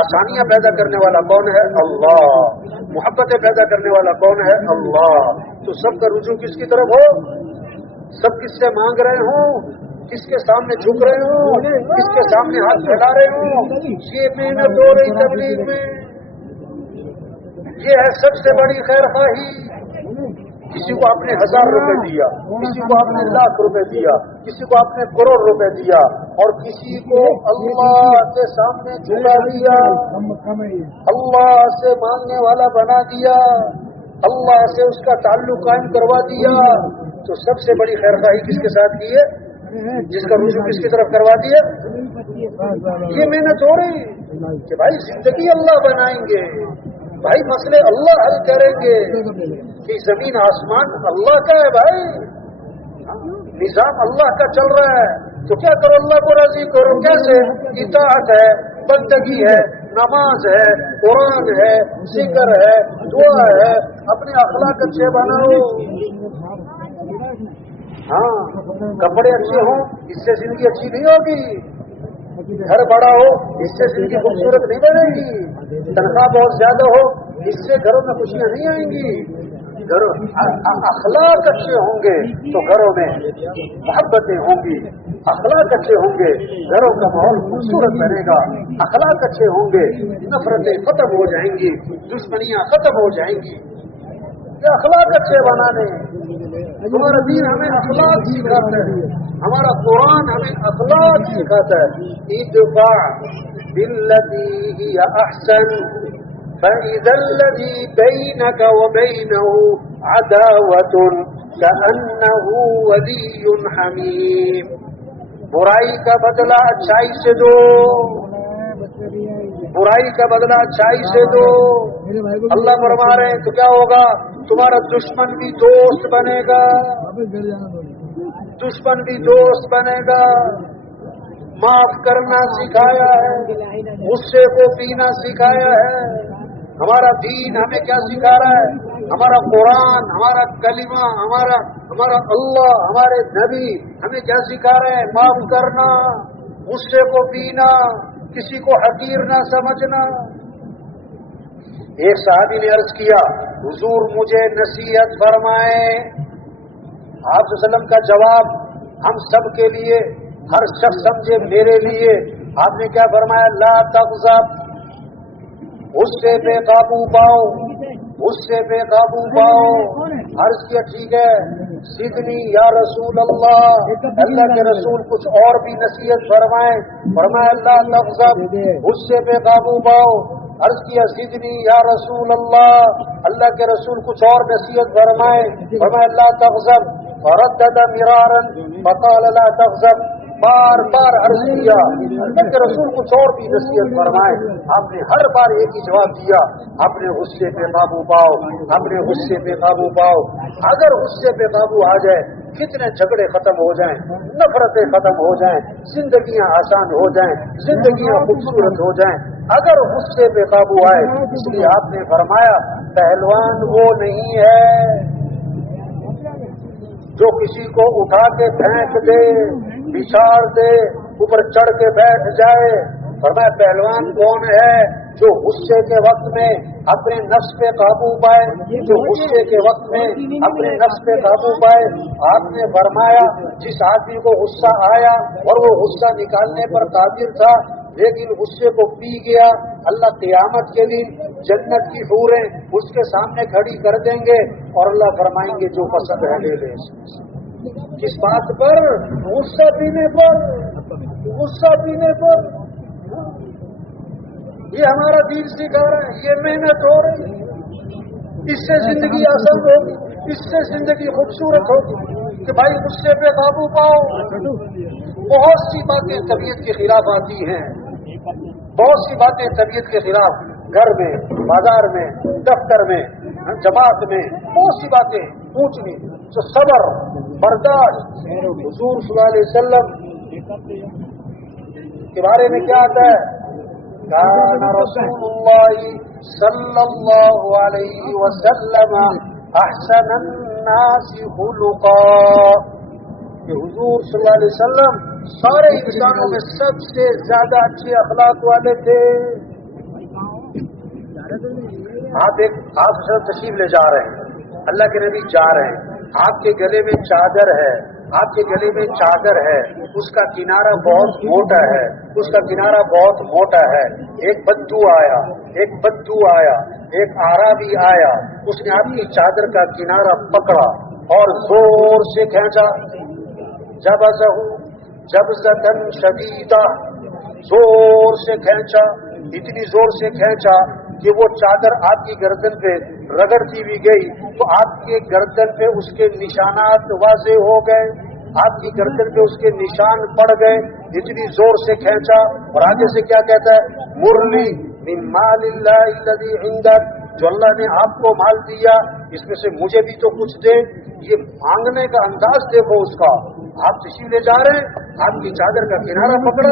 آسانیاں پیدا کرنے والا کون ہے؟ اللہ. محبتیں پیدا کرنے والا کون ہے؟ اللہ. تو سب کا رجوع کس کی طرف ہو؟ سب کس سے مانگ رہے ہوں؟ کس کے سامنے جھک رہے ہوں؟ کس کے سامنے ہاتھ پھیلا رہے ہوں؟ یہ محنت ہو رہی تبلیغ میں. یہ ہے سب سے بڑی خیر خواہی. کسی کو آپ نے 1000 روپے دیا، کسی کو آپ نے 1,00,000 روپے دیا، کسی کو آپ نے کروڑ روپے دیا، اور کسی کو اللہ کے سامنے جھکا دیا، اللہ سے مانگنے والا بنا دیا، اللہ سے اس کا تعلق قائم کروا دیا. تو سب سے بڑی خیر خواہی کس کے ساتھ کی ہے؟ جس کا رجوع کس کی طرف کروا دیا. یہ محنت ہو رہی کہ بھائی زندگی اللہ بنائیں گے، بھائی مسئلے اللہ حل کریں گے، کہ زمین آسمان اللہ کا ہے، بھائی نظام اللہ کا چل رہا ہے. تو کیا کرو؟ اللہ کو راضی کرو. کیسے؟ اطاعت ہے، بندگی ہے، نماز ہے، قرآن ہے، ذکر ہے، دعا ہے، اپنے اخلاق اچھے بناؤ. ہاں کپڑے اچھے ہوں اس سے زندگی اچھی نہیں ہوگی، گھر بڑا ہو اس سے زندگی خوبصورت نہیں بنے گی، تنخواہ بہت زیادہ ہو اس سے گھروں میں خوشیاں نہیں آئیں گی. اخلاق اچھے ہوں گے تو گھروں میں محبتیں ہوں گی، اخلاق اچھے ہوں گے گھروں کا ماحول خوبصورت بنے گا، اخلاق اچھے ہوں گے نفرتیں ختم ہو جائیں گی، دشمنیاں ختم ہو جائیں گی۔ یہ اخلاق اچھے بنانے، تمہارا دین ہمیں اخلاق سکھاتا ہے، ہمارا قرآن ہمیں اخلاق سکھاتا ہے۔ ادفع بالتی ہی احسن فإذا الذي بينك وبينه عداوة كأنه ولي حميم۔ برائی کا بدلہ اچھائی سے دو، برائی کا بدلہ اچھائی سے دو۔ اللہ فرما رہے ہیں تو کیا ہوگا؟ تمہارا دشمن بھی دوست بنے گا، دشمن بھی دوست بنے گا۔ معاف کرنا سکھایا ہے، غصے کو پینا سکھایا ہے۔ ہمارا دین ہمیں کیا سکھا رہا ہے؟ ہمارا قرآن، ہمارا کلمہ، ہمارا اللہ، ہمارے نبی ہمیں کیا سکھا رہے ہیں؟ معاف کرنا، غصے کو پینا، کسی کو حقیر نہ سمجھنا۔ ایک صحابی نے عرض کیا حضور مجھے نصیحت فرمائیں۔ آپ صلی اللہ علیہ وسلم کا جواب ہم سب کے لیے، ہر شخص سمجھے میرے لیے، آپ نے کیا فرمایا؟ لا تغضب، غصے پہ قابو پاؤ، غصے پہ قابو پاؤ۔ عرض کیا ٹھیک ہے، سیدنی یا رسول اللہ، اللہ کے رسول کچھ اور بھی نصیحت فرمائیں۔ فرمایا لا تغضب، غصے پہ قابو پاؤ۔ عرض کیا سیدنی یا رسول اللہ، اللہ کے رسول کچھ اور نصیحت فرمائیں۔ فرمایا لا تغضب، فردد مرارا فقال لا تغضب، بار بار عرض کیا اللہ کے رسول کچھ اور بھی نصیحت فرمائیں۔ آپ نے ہر بار ایک ہی جواب دیا، اپنے غصے پہ قابو پاؤ، اپنے غصے پہ قابو پاؤ۔ اگر غصے پہ قابو آ جائے، کتنے جھگڑے ختم ہو جائیں، نفرتیں ختم ہو جائیں، زندگیاں آسان ہو جائیں، زندگیاں خوبصورت ہو جائیں، اگر غصے پہ قابو آئے۔ اس لیے آپ نے فرمایا پہلوان وہ نہیں ہے جو کسی کو اٹھا کے پھینک دے، بچھاڑ دے، اوپر چڑھ کے بیٹھ جائے۔ فرمایا پہلوان کون ہے؟ جو غصے کے وقت میں اپنے نفس پہ قابو پائے، جو غصے کے وقت میں اپنے نفس پہ قابو پائے۔ آپ نے فرمایا جس آدمی کو غصہ آیا اور وہ غصہ نکالنے پر قادر تھا لیکن غصے کو پی گیا، اللہ قیامت کے دن جنت کی حوریں اس کے سامنے کھڑی کر دیں گے اور اللہ فرمائیں گے جو پسند ہے لے لے۔ کس بات پر؟ غصہ پینے پر، غصہ پینے پر۔ یہ ہمارا دین سکھا رہا ہے، یہ محنت ہو رہی ہے، اس سے زندگی آسان ہوگی، اس سے زندگی خوبصورت ہوگی کہ بھائی غصے پہ قابو پاؤ۔ بہت سی باتیں طبیعت کے خلاف آتی ہیں، بہت سی باتیں طبیعت کے خلاف، گھر میں، بازار میں، دفتر میں، جماعت میں، بہت سی باتیں پوچھنی تو صبر، برداشت۔ حضور صلی اللہ علیہ وسلم کے بارے میں کیا آتا ہے؟ کان رسول اللہ صلی اللہ علیہ وسلم احسن الناس خلقا، کہ حضور صلی اللہ علیہ وسلم سارے انسانوں میں سب سے زیادہ اچھے اخلاق والے تھے۔ آپ تشریف لے جا رہے ہیں، اللہ کے نبی جا رہے ہیں، آپ کے گلے میں چادر ہے، آپ کے گلے میں چادر ہے، اس کا کنارہ بہت موٹا ہے، اس کا کنارہ بہت موٹا ہے۔ ایک بدو آیا، ایک آرابی آیا، اس نے آپ کی چادر کا کنارہ پکڑا اور زور سے کھینچا، جبزۃ شدیدہ، زور سے کھینچا، اتنی زور سے کھینچا کہ وہ چادر آپ کی گردن پہ رگڑتی بھی گئی تو آپ کے گردن پہ اس کے نشانات واضح ہو گئے، آپ کی گردن پہ اس کے نشان پڑ گئے، اتنی زور سے کھینچا۔ اور آگے سے کیا کہتا ہے؟ مرلی من مال اللہ الذی عندک، جو اللہ نے آپ کو مال دیا اس میں سے مجھے بھی تو کچھ دے۔ یہ مانگنے کا انداز دیکھو اس کا۔ آپ تشریف لے جا رہے ہیں، آپ کی چادر کا کنارہ پکڑا،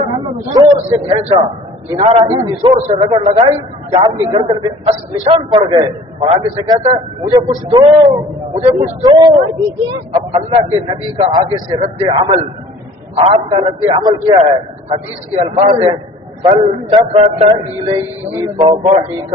زور سے کھینچا، کنارہ اتنی زور سے رگڑ لگائی کہ آپ کی گردن پہ نشان پڑ گئے، اور آگے سے کہتا ہے مجھے کچھ دو، مجھے کچھ دو۔ اب اللہ کے نبی کا آگے سے رد عمل، آپ کا رد عمل کیا ہے؟ حدیث کے الفاظ ہیں فَالْتَفَتَ إِلَيْهِ فَضَحِكَ،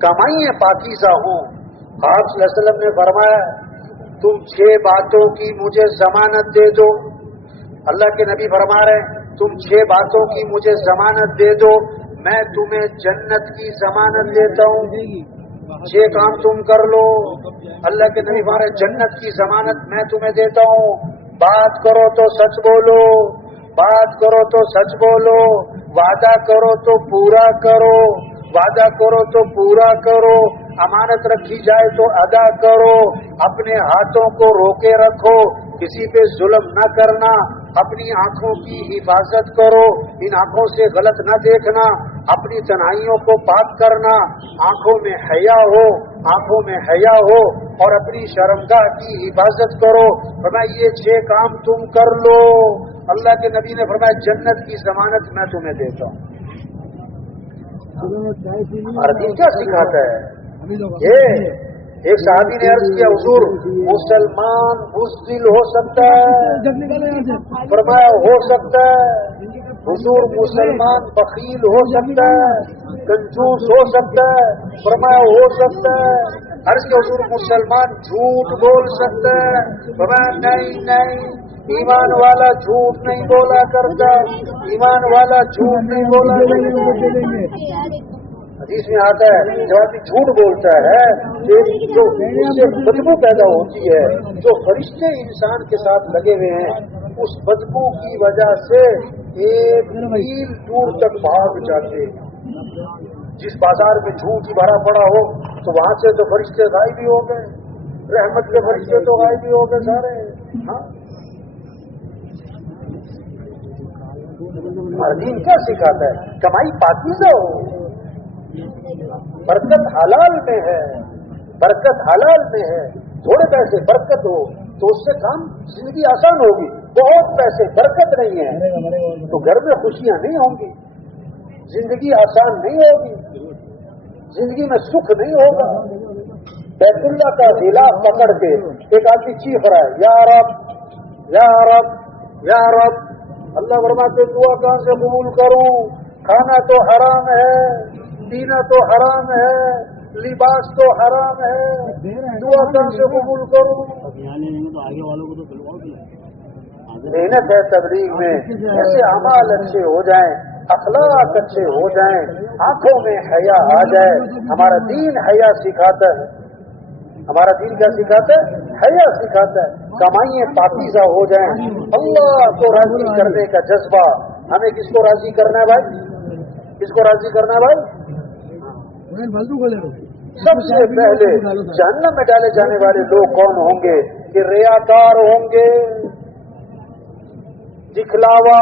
کمائیں پاکیزہ ہوں. آپ صلی اللہ علیہ وسلم نے فرمایا تم 6 باتوں کی مجھے ضمانت دے دو. اللہ کے نبی فرما رہے ہیں تم 6 باتوں کی مجھے ضمانت دے دو میں تمہیں جنت کی ضمانت دیتا ہوں. 6 کام تم کر لو. اللہ کے نبی فرما رہے جنت کی ضمانت میں تمہیں دیتا ہوں. بات کرو تو سچ بولو, بات کرو تو سچ بولو, وعدہ کرو تو پورا کرو, وعدہ کرو تو پورا کرو, امانت رکھی جائے تو ادا کرو, اپنے ہاتھوں کو روکے رکھو, کسی پہ ظلم نہ کرنا, اپنی آنکھوں کی حفاظت کرو, ان آنکھوں سے غلط نہ دیکھنا, اپنی تنہائیوں کو پاک کرنا, آنکھوں میں حیا ہو, آنکھوں میں حیا ہو, اور اپنی شرمگاہ کی حفاظت کرو. فرمایا یہ 6 کام تم کر لو. اللہ کے نبی نے فرمایا جنت کی ضمانت میں تمہیں دیتا ہوں. عربی کیا سکھاتا ہے یہ؟ ایک صحابی نے عرض کیا حضور مسلمان بزدل ہو سکتا ہے؟ فرمایا ہو سکتا ہے. حضور مسلمان بخیل ہو سکتا ہے, کنجوس ہو سکتا ہے؟ فرمایا ہو سکتا ہے. عرض کیا حضور مسلمان جھوٹ بول سکتا ہے؟ فرمایا نہیں نہیں, ایمان والا جھوٹ نہیں بولا کرتا, ایمان والا جھوٹ نہیں بولا کرتا. حدیث میں آتا ہے جب آدمی جھوٹ بولتا ہے جو اس سے بدبو پیدا ہوتی ہے, جو فرشتے انسان کے ساتھ لگے ہوئے ہیں اس بدبو کی وجہ سے 1 میل دور تک بھاگ جاتے ہیں. جس بازار میں جھوٹ بھرا پڑا ہو تو وہاں سے تو فرشتے غائب ہی ہو گئے, رحمت کے فرشتے تو غائب ہی ہو گئے سارے. ہاں دین کیا سکھاتا ہے؟ کمائی پاکیزہ ہو, برکت حلال میں ہے, برکت حلال میں ہے. تھوڑے پیسے برکت ہو تو اس سے کام زندگی آسان ہوگی. بہت پیسے برکت نہیں ہے تو گھر میں خوشیاں نہیں ہوں گی, زندگی آسان نہیں ہوگی, زندگی میں سکھ نہیں ہوگا. بیت اللہ کا غلاف پکڑ کے ایک آدمی چیخ رہا ہے یا رب یا رب یا رب. اللہ فرماتے دعا کہاں سے قبول کروں؟ کھانا تو حرام ہے, پینا تو حرام ہے, لباس تو حرام ہے, دعا کہاں سے قبول کروں؟ محنت ہے تبلیغ میں, ایسے اعمال اچھے ہو جائیں, اخلاق اچھے ہو جائیں, آنکھوں میں حیا آ جائے. ہمارا دین حیا سکھاتا ہے, ہمارا دین کیا سکھاتا ہے؟ حیا سکھاتا ہے. کمائیں پاکیزہ ہو جائیں, اللہ کو راضی کرنے کا جذبہ. ہمیں کس کو راضی کرنا ہے بھائی؟ کس کو راضی کرنا ہے بھائی؟ سب سے پہلے جہنم میں ڈالے جانے والے لوگ کون ہوں گے؟ کہ ریاکار ہوں گے, دکھلاوا,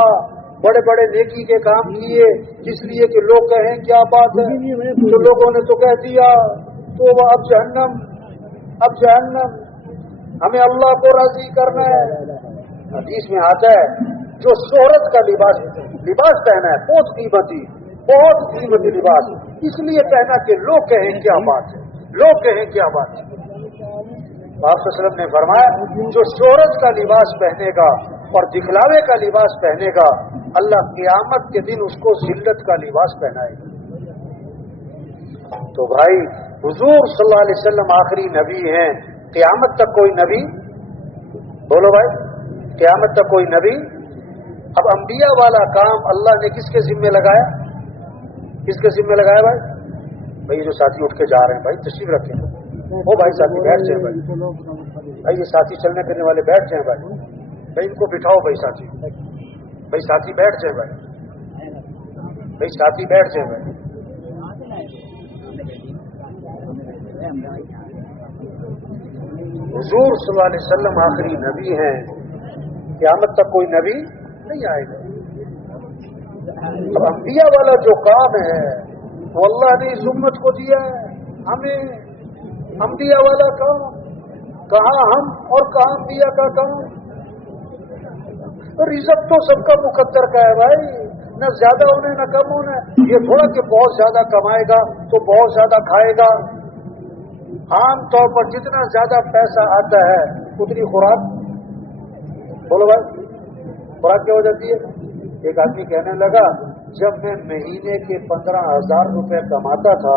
بڑے بڑے نیکی کے کام کیے جس لیے کہ لوگ کہیں کیا بات ہے, تو لوگوں نے تو کہہ دیا تو وہ اب جہنم, اب جہنم. ہمیں اللہ کو راضی کرنا ہے. حدیث میں آتا ہے جو شہرت کا لباس پہنا ہے, بہت قیمتی لباس, اس لیے پہنا کہ لوگ کہیں کیا بات ہے, لوگ کہیں کیا بات ہے. آپ صلی اللہ علیہ وسلم نے فرمایا جو شہرت کا لباس پہنے گا اور دکھلاوے کا لباس پہنے گا اللہ قیامت کے دن اس کو ذلت کا لباس پہنائے گا. تو بھائی حضور صلی اللہ علیہ وسلم آخری نبی ہیں, قیامت تک کوئی نبی, بولو بھائی, قیامت تک کوئی نبی. اب انبیاء والا کام اللہ نے کس کے ذمے لگایا؟ کس کے ذمے لگایا بھائی؟ بھائی جو ساتھی اٹھ کے جا رہے ہیں بھائی تشریف رکھیں, وہ بھائی ساتھی بیٹھ جائیں بھائی یہ ساتھی چلنے پھرنے والے بیٹھ جائیں بھائی ان کو بٹھاؤ بھائی ساتھی بیٹھ جائیں بھائی ساتھی بیٹھ جائیں بھائی. حضور صلی اللہ علیہ وسلم آخری نبی ہیں, قیامت تک کوئی نبی نہیں آئے گا. اب انبیاء والا جو کام ہے وہ اللہ نے اس امت کو دیا ہے ہمیں. انبیاء والا کام کہاں ہم اور کہاں انبیاء کا کام. رزق تو سب کا مقدر کا ہے بھائی, نہ زیادہ ہونے نہ کم ہونے. یہ تھوڑا کہ بہت زیادہ کمائے گا تو بہت زیادہ کھائے گا. عام طور پر جتنا زیادہ پیسہ آتا ہے اتنی خوراک. بولو بھائی خوراک کیا ہو جاتی ہے؟ ایک آدمی کہنے لگا جب میں مہینے کے 15,000 روپے کماتا تھا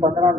15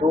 2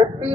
MP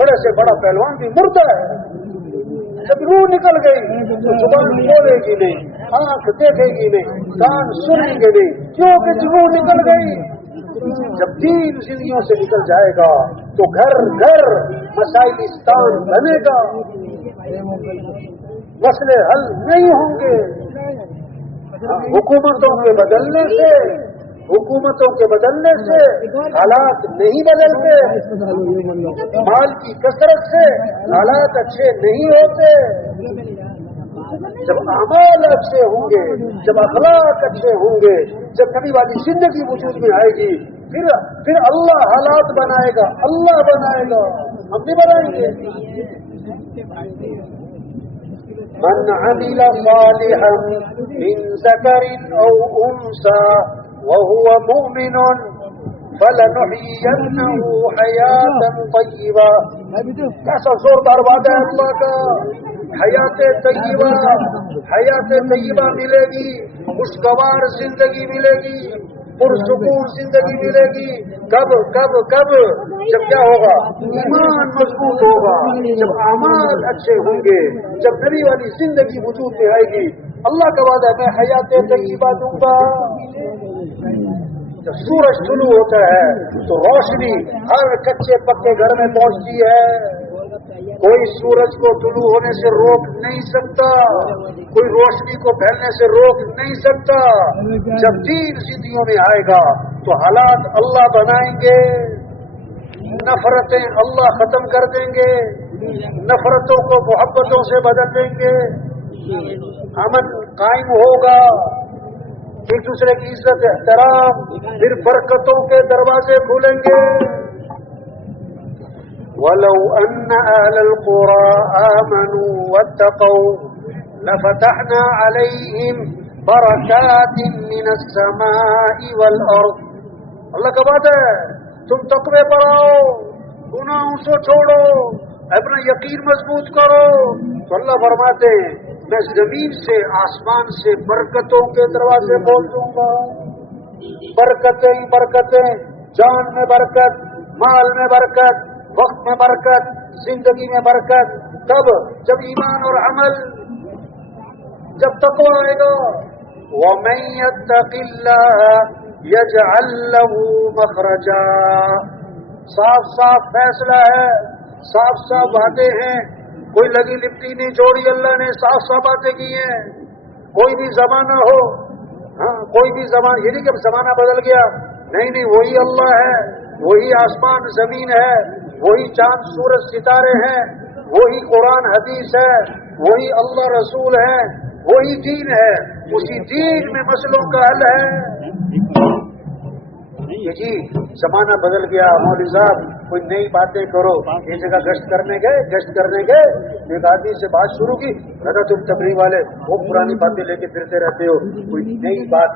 بڑے سے بڑا پہلوان بھی مردہ ہے. جب روح نکل گئی تو زبان بولے گی نہیں, آنکھ دیکھے گی نہیں, کان سنیں گے نہیں, کیونکہ روح نکل گئی. جب دین زندگیوں سے نکل جائے گا تو گھر گھر مسائلستان بنے گا, مسئلے حل نہیں ہوں گے. حکومتوں کے بدلنے سے حالات نہیں بدلتے, مال کی کثرت سے حالات اچھے نہیں ہوتے. جب اعمال اچھے ہوں گے, جب اخلاق اچھے ہوں گے, جب نبی والی زندگی وجود میں آئے گی, پھر اللہ حالات بنائے گا, اللہ بنائے گا, ہم بھی بنائیں گے. من عمل صالحا من ذکر او انثى وهو مؤمن فلنحيينه حیاتا طیبہ. کیسا زوردار وعدہ ہے اللہ کا. حیات طیبہ ملے گی, خوشگوار زندگی ملے گی, پرسکون زندگی ملے گی. کب جب کیا ہوگا؟ ایمان مضبوط ہوگا, جب اعمال اچھے ہوں گے, جب نبی والی زندگی وجود میں آئے گی. اللہ کا وعدہ ہے, میں حیات طیبہ دوں گا. جب سورج طلوع ہوتا ہے تو روشنی ہر کچے پکے گھر میں پہنچتی ہے. کوئی سورج کو طلوع ہونے سے روک نہیں سکتا, کوئی روشنی کو پھیلنے سے روک نہیں سکتا. جب دین زندگیوں میں آئے گا تو حالات اللہ بنائیں گے, نفرتیں اللہ ختم کر دیں گے, نفرتوں کو محبتوں سے بدل دیں گے, امن قائم ہوگا, ایک دوسرے کی عزت احترام, پھر برکتوں کے دروازے کھولیں گے. وَلَوْ أَنَّ أَهْلَ الْقُرَىٰ آمَنُوا وَاتَّقَوْا لَفَتَحْنَا عَلَيْهِمْ بَرَكَاتٍ مِّنَ السَّمَاءِ وَالْأَرْضِ. اللہ کا وعدہ ہے, تم تقوی پر آؤ, گناہوں سے چھوڑو, اپنا یقین مضبوط کرو. تو اللہ فرماتے ہیں, میں زمین سے آسمان سے برکتوں کے دروازے کھول دوں گا. برکتیں, جان میں برکت, مال میں برکت, وقت میں برکت, زندگی میں برکت. کب؟ جب ایمان اور عمل, جب تقویٰ آئے گا. وَمَن يَتَّقِ اللَّهَ يَجْعَل لَّهُ مَخْرَجًا. صاف فیصلہ ہے, صاف باتیں ہیں, کوئی لگی لپٹی نہیں چھوڑی. اللہ نے صاف باتیں کی ہیں. کوئی بھی زمانہ ہو, کوئی بھی زمانہ, یہ نہیں کہ زمانہ بدل گیا, نہیں, وہی اللہ ہے, وہی آسمان زمین ہے, وہی چاند سورج ستارے ہیں, وہی قرآن حدیث ہے, وہی اللہ رسول ہے, وہی دین ہے. اسی دین میں مسئلوں کا حل ہے. جی زمانہ بدل گیا, مولوی صاحب کوئی نئی باتیں کرو. ایک جگہ گشت کرنے گئے, ایک آدمی سے بات شروع کی, کہا تم تبلیغ والے وہ پرانی باتیں لے کے پھرتے رہتے ہو, کوئی نئی بات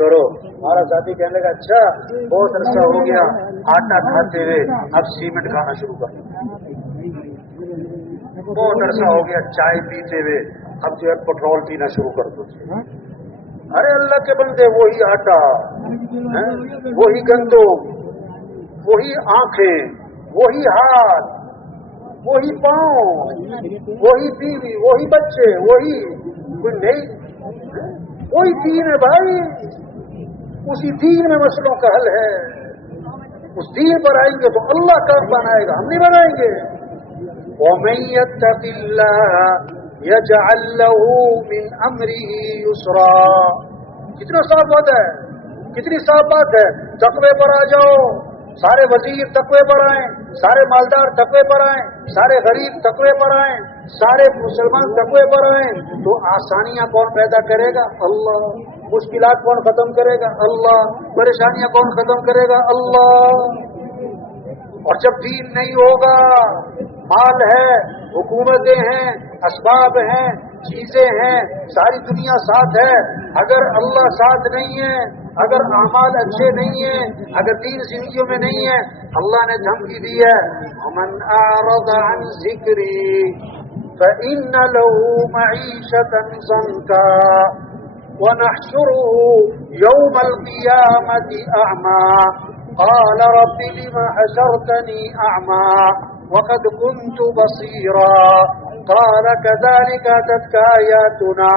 کرو. ہمارا ساتھی کہنے لگا, اچھا بہت عرصہ ہو گیا آٹا کھاتے ہوئے, اب سیمنٹ کھانا شروع کر. بہت عرصہ ہو گیا چائے پیتے ہوئے, اب جو ہے پیٹرول پینا شروع کر دو. ارے اللہ کے بندے, وہی آٹا, وہی گندم, وہی آنکھیں, وہی ہاتھ, وہی پاؤں, وہی بیوی, وہی بچے, وہی کوئی نہیں, وہی دین ہے بھائی. اسی دین میں مسئلوں کا حل ہے. اس دین پر آئیں گے تو اللہ کام بنائے گا, ہم نہیں بنائیں گے. وَمَن يَتَّقِ اللَّهَ يَجْعَل لَّهُ مِنْ أَمْرِهِ يُسْرًا. کتنا صاف بات ہے, کتنی صاف بات ہے. تقوی پر آ جاؤ, سارے وزیر تقوی پر آئیں, سارے مالدار تقوی پر آئیں, سارے غریب تقوی پر آئیں, سارے مسلمان تقوی پر آئیں, تو آسانیاں کون پیدا کرے گا؟ اللہ. مشکلات کون ختم کرے گا؟ اللہ. پریشانیاں کون ختم کرے گا؟ اللہ. اور جب دین نہیں ہوگا, مال ہے, حکومتیں ہیں, اسباب ہیں, چیزیں ہیں, ساری دنیا ساتھ ہے, اگر اللہ ساتھ نہیں ہے, اگر اعمال اچھے نہیں ہیں, اگر دین زندگیوں میں نہیں ہے, اللہ نے دھمکی دی ہے, وَمَنْ أَعْرَضَ عَنْ ذِكْرِي فَإِنَّ لَهُ مَعِيشَةً ضَنْكًا وَنَحْشُرُهُ يَوْمَ الْقِيَامَةِ أَعْمَىٰ. قال رب لم حشرتني أعمى وقد كنت بصيرا قال كذلك أتتك آياتنا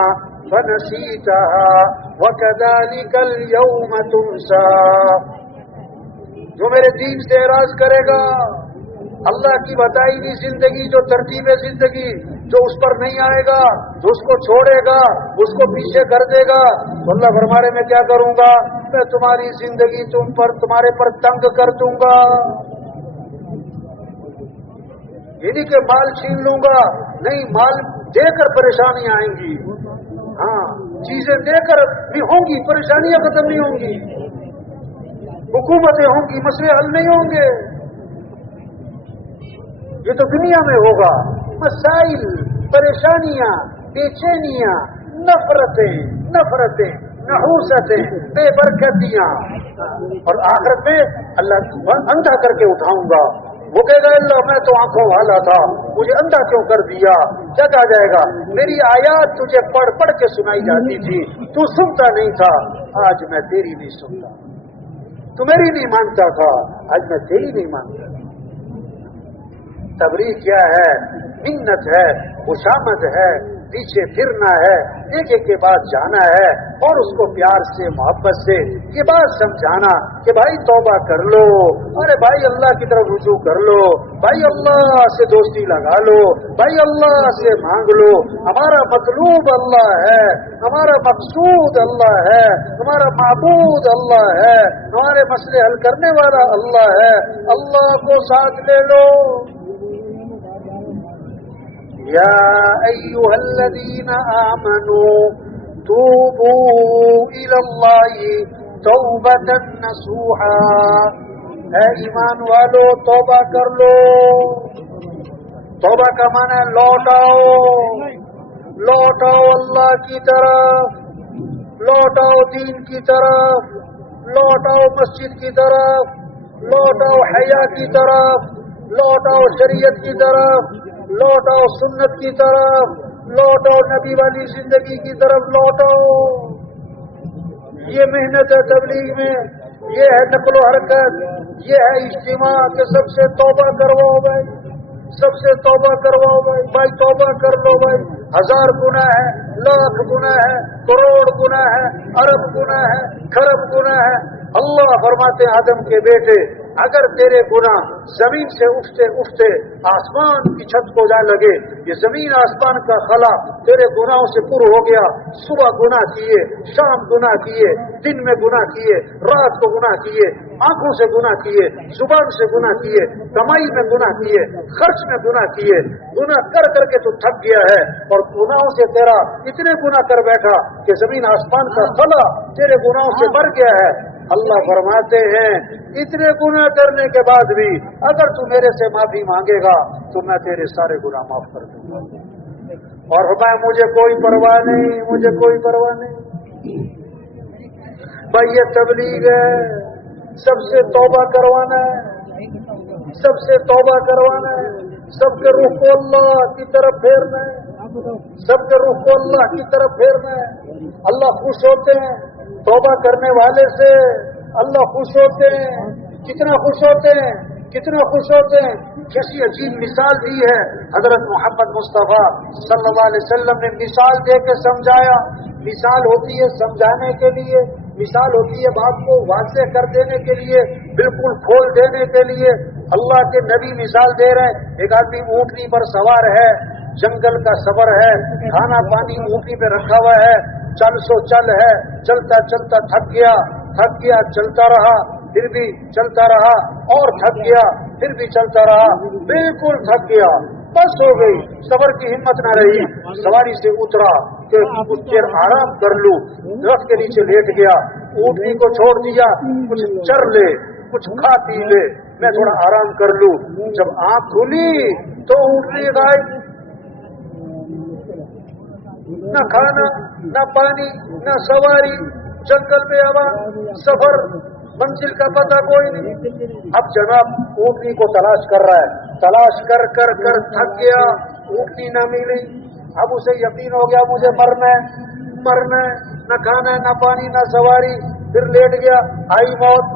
فنسيتها وكذلك اليوم تنسى. جو میرے دین سے اعراض کرے گا، اللہ کی بتائی ہوئی زندگی، جو ترتیب زندگی جو اس پر نہیں آئے گا، جو اس کو چھوڑے گا، اس کو پیچھے کر دے گا، تو اللہ فرمائے میں کیا کروں گا؟ میں تمہاری زندگی تمہارے پر تنگ کر دوں گا. یعنی کہ مال چھین لوں گا نہیں، مال دے کر پریشانیاں آئیں گی. ہاں، چیزیں دے کر بھی ہوں گی، پریشانیاں ختم نہیں ہوں گی، حکومتیں ہوں گی، مسئلے حل نہیں ہوں گے. یہ تو دنیا میں ہوگا. مسائل، پریشانیاں، بے چینیاں، نفرتیں، نحوستیں، بے برکتیاں، اور آخرت میں اللہ اندھا کر کے اٹھاؤں گا. وہ کہے گا اللہ میں تو آنکھوں والا تھا، مجھے اندھا کیوں کر دیا؟ کیا کہا جائے گا؟ میری آیات تجھے پڑھ پڑھ کے سنائی جاتی تھی، تو سنتا نہیں تھا، آج میں تیری نہیں سنتا. تو میری نہیں مانتا تھا، آج میں تیری نہیں مانتا. تبلیغ کیا ہے؟ منت ہے، خوشامد ہے، پیچھے پھرنا ہے، ایک ایک کے بعد جانا ہے اور اس کو پیار سے، محبت سے یہ بات سمجھانا کہ بھائی توبہ کر لو، ارے بھائی اللہ کی طرف رجوع کر لو، بھائی اللہ سے دوستی لگا لو، بھائی اللہ سے مانگ لو. ہمارا مطلوب اللہ ہے، ہمارا مقصود اللہ ہے، ہمارا معبود اللہ ہے، ہمارے مسئلے حل کرنے والا اللہ ہے. اللہ کو ساتھ لے لو. یا ایھا الذین آمنوا توبوا الی اللہ توبۃ نصوحا. اے ایمان والو توبہ کر لو. توبہ کا معنی ہے لوٹاؤ اللہ کی طرف، لوٹاؤ دین کی طرف، لوٹاؤ مسجد کی طرف، لوٹاؤ حیا کی طرف، لوٹاؤ شریعت کی طرف، لوٹاؤ سنت کی طرف، لوٹاؤ نبی والی زندگی کی طرف لوٹاؤ. یہ محنت ہے تبلیغ میں، یہ ہے نقل و حرکت، یہ ہے اجتماع کہ سب سے توبہ کرواؤ بھائی، سب سے توبہ کرواؤ بھائی. بھائی توبہ کر لو بھائی. 1000 گناہ ہے، لاکھ گناہ ہے، کروڑ گناہ ہے، ارب گناہ ہے، کھرب گناہ ہے. اللہ فرماتے ہیں آدم کے بیٹے اگر تیرے گناہ زمین سے اٹھتے اٹھتے آسمان کی چھت کو جا لگے، یہ زمین آسمان کا خلا تیرے گناہوں سے پر ہو گیا، صبح گناہ کیے، شام گناہ کیے، دن میں گناہ کیے، رات کو گناہ کیے، آنکھوں سے گناہ کیے، زبان سے گناہ کیے، کمائی میں گناہ کیے، خرچ میں گناہ کیے، گناہ کر کر کے تو تھک گیا ہے اور گناہوں سے تیرا اتنے گناہ کر بیٹھا کہ زمین آسمان کا خلا تیرے گناہوں سے بھر گیا ہے. اللہ فرماتے ہیں اتنے گناہ کرنے کے بعد بھی اگر تو میرے سے معافی مانگے گا تو میں تیرے سارے گناہ معاف کر دوں گا. اور فرمایا مجھے کوئی پرواہ نہیں، مجھے کوئی پرواہ نہیں. بھائی یہ تبلیغ ہے، سب سے توبہ کروانا ہے، سب سے توبہ کروانا ہے، سب کے رخ کو اللہ کی طرف پھیرنا ہے، سب کے رخ کو اللہ کی طرف پھیرنا ہے. اللہ خوش ہوتے ہیں توبہ کرنے والے سے، اللہ خوش ہوتے ہیں. کتنا خوش ہوتے ہیں، کتنا خوش ہوتے ہیں. کیسی عجیب مثال دی ہے حضرت محمد مصطفیٰ صلی اللہ علیہ وسلم نے. مثال دے کے سمجھایا. مثال ہوتی ہے سمجھانے کے لیے، مثال ہوتی ہے بات کو واضح کر دینے کے لیے، بالکل کھول دینے کے لیے. اللہ کے نبی مثال دے رہے ہیں. ایک آدمی اونٹنی پر سوار ہے، جنگل کا سفر ہے، کھانا پانی اونٹنی پہ رکھا ہوا ہے، چل سو چل ہے، چلتا چلتا تھک گیا، چلتا رہا، پھر بھی چلتا رہا، اور تھک گیا، پھر بھی چلتا رہا، بالکل تھک گیا، بس ہو گئی، صبر کی ہمت نہ رہی. سواری سے اترا کہ کچھ دیر آرام کر لوں، درخت کے نیچے لیٹ گیا، اونٹنی کو چھوڑ دیا، کچھ چر لے، کچھ کھا پی لے، میں تھوڑا آرام کر لوں. جب آنکھ کھلی تو اونٹنی غائب، نہ کھانا، نہ پانی، نہ سواری، جنگل میں ہوا، سفر، منزل کا پتہ کوئی نہیں. اب جناب اونٹنی کو تلاش کر رہا ہے، تلاش کر کر کر تھک گیا، اونٹنی نہ ملی. اب اسے یقین ہو گیا مجھے مرنا ہے، نہ کھانا ہے، نہ پانی، نہ سواری. پھر لیٹ گیا، آئی موت.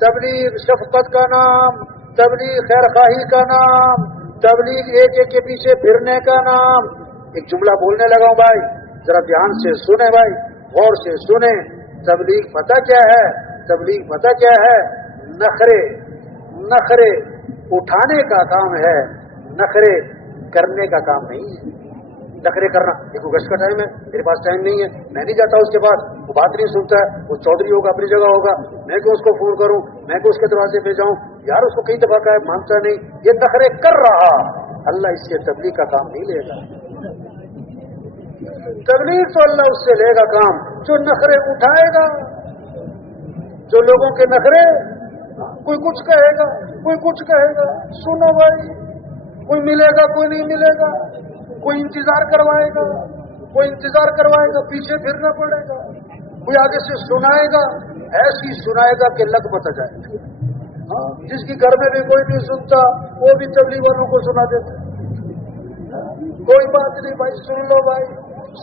تبلیغ شفقت کا نام، تبلیغ خیر خواہی کا نام، تبلیغ ایک ایک کے پیچھے پھرنے کا نام۔ ایک جملہ بولنے لگا ہوں بھائی، ذرا دھیان سے سنیں بھائی، غور سے سنیں۔ تبلیغ پتہ کیا ہے؟ تبلیغ پتہ کیا ہے؟ نخرے اٹھانے کا کام ہے، نخرے کرنے کا کام نہیں ہے۔ نخرے کرنا، دیکھو گشت کا ٹائم ہے، میرے پاس ٹائم نہیں ہے، میں نہیں جاتا اس کے پاس، وہ بات نہیں سنتا ہے، وہ چودھری ہوگا اپنی جگہ ہوگا، میں کیوں اس کو فون کروں، میں کیوں اس کے دروازے پہ جاؤں، یار اس کو کئی دفعہ کا مانتا نہیں، یہ نخرے کر رہا، اللہ اس سے تبلیغ کا کام نہیں لے گا۔ تبلیغ تو اللہ اس سے لے گا کام جو نخرے اٹھائے گا، جو لوگوں کے نخرے، کوئی کچھ کہے گا، کوئی کچھ کہے گا، سنو بھائی، کوئی ملے گا کوئی نہیں ملے گا، کوئی انتظار کروائے گا، کوئی انتظار کروائے گا، پیچھے پھرنا پڑے گا، کوئی آگے سے سنائے گا، ایسی سنائے گا کہ لگ بت جائے گا۔ جس کی گھر میں بھی کوئی نہیں سنتا وہ بھی تبلیغ والوں کو سنا دیتا، کوئی بات نہیں بھائی، سن لو بھائی،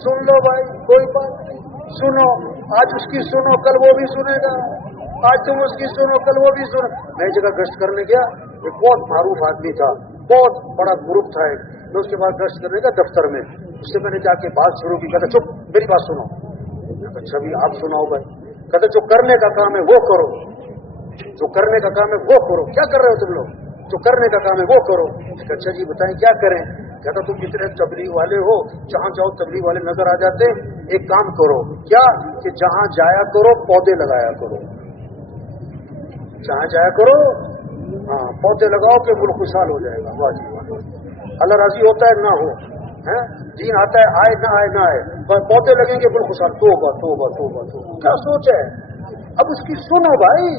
سن لو بھائی، کوئی بات نہیں، سنو، آج اس کی سنو کل وہ بھی سنے گا، آج تم اس کی سنو کل وہ بھی سنو۔ میں جگہ گشت کرنے گیا، ایک بہت معروف آدمی تھا، بہت بڑا گروپ تھا ایک، میں اس کے بعد گشت کرنے کا دفتر میں، اس سے میں نے جا کے بات شروع کی، کہتا چپ میری بات سنو، اچھا بھی آپ سناؤ بھائی، کہتا جو کرنے کا کام ہے وہ کرو، جو کرنے کا کام ہے وہ کرو، کیا کر رہے ہو تم لوگ، جو کرنے کا کام ہے وہ کرو۔ اچھا جی بتائیں کیا کریں؟ کہتا تم جتنے تبلیغ والے ہو جہاں جاؤ تبلیغ والے نظر آ جاتے، ایک کام کرو، کیا کہ جہاں جایا کرو پودے لگایا کرو، جہاں جایا کرو ہاں پودے لگاؤ کہ ملک خوشحال ہو جائے گا۔ واہ جی واہ، اللہ راضی ہوتا ہے نہ ہو، دین آتا ہے آئے نہ آئے نہ آئے، پودے لگیں گے ملک خوشحال۔ توبہ توبہ توبہ توبہ، کیا سوچ ہے؟ اب اس کی سنو بھائی،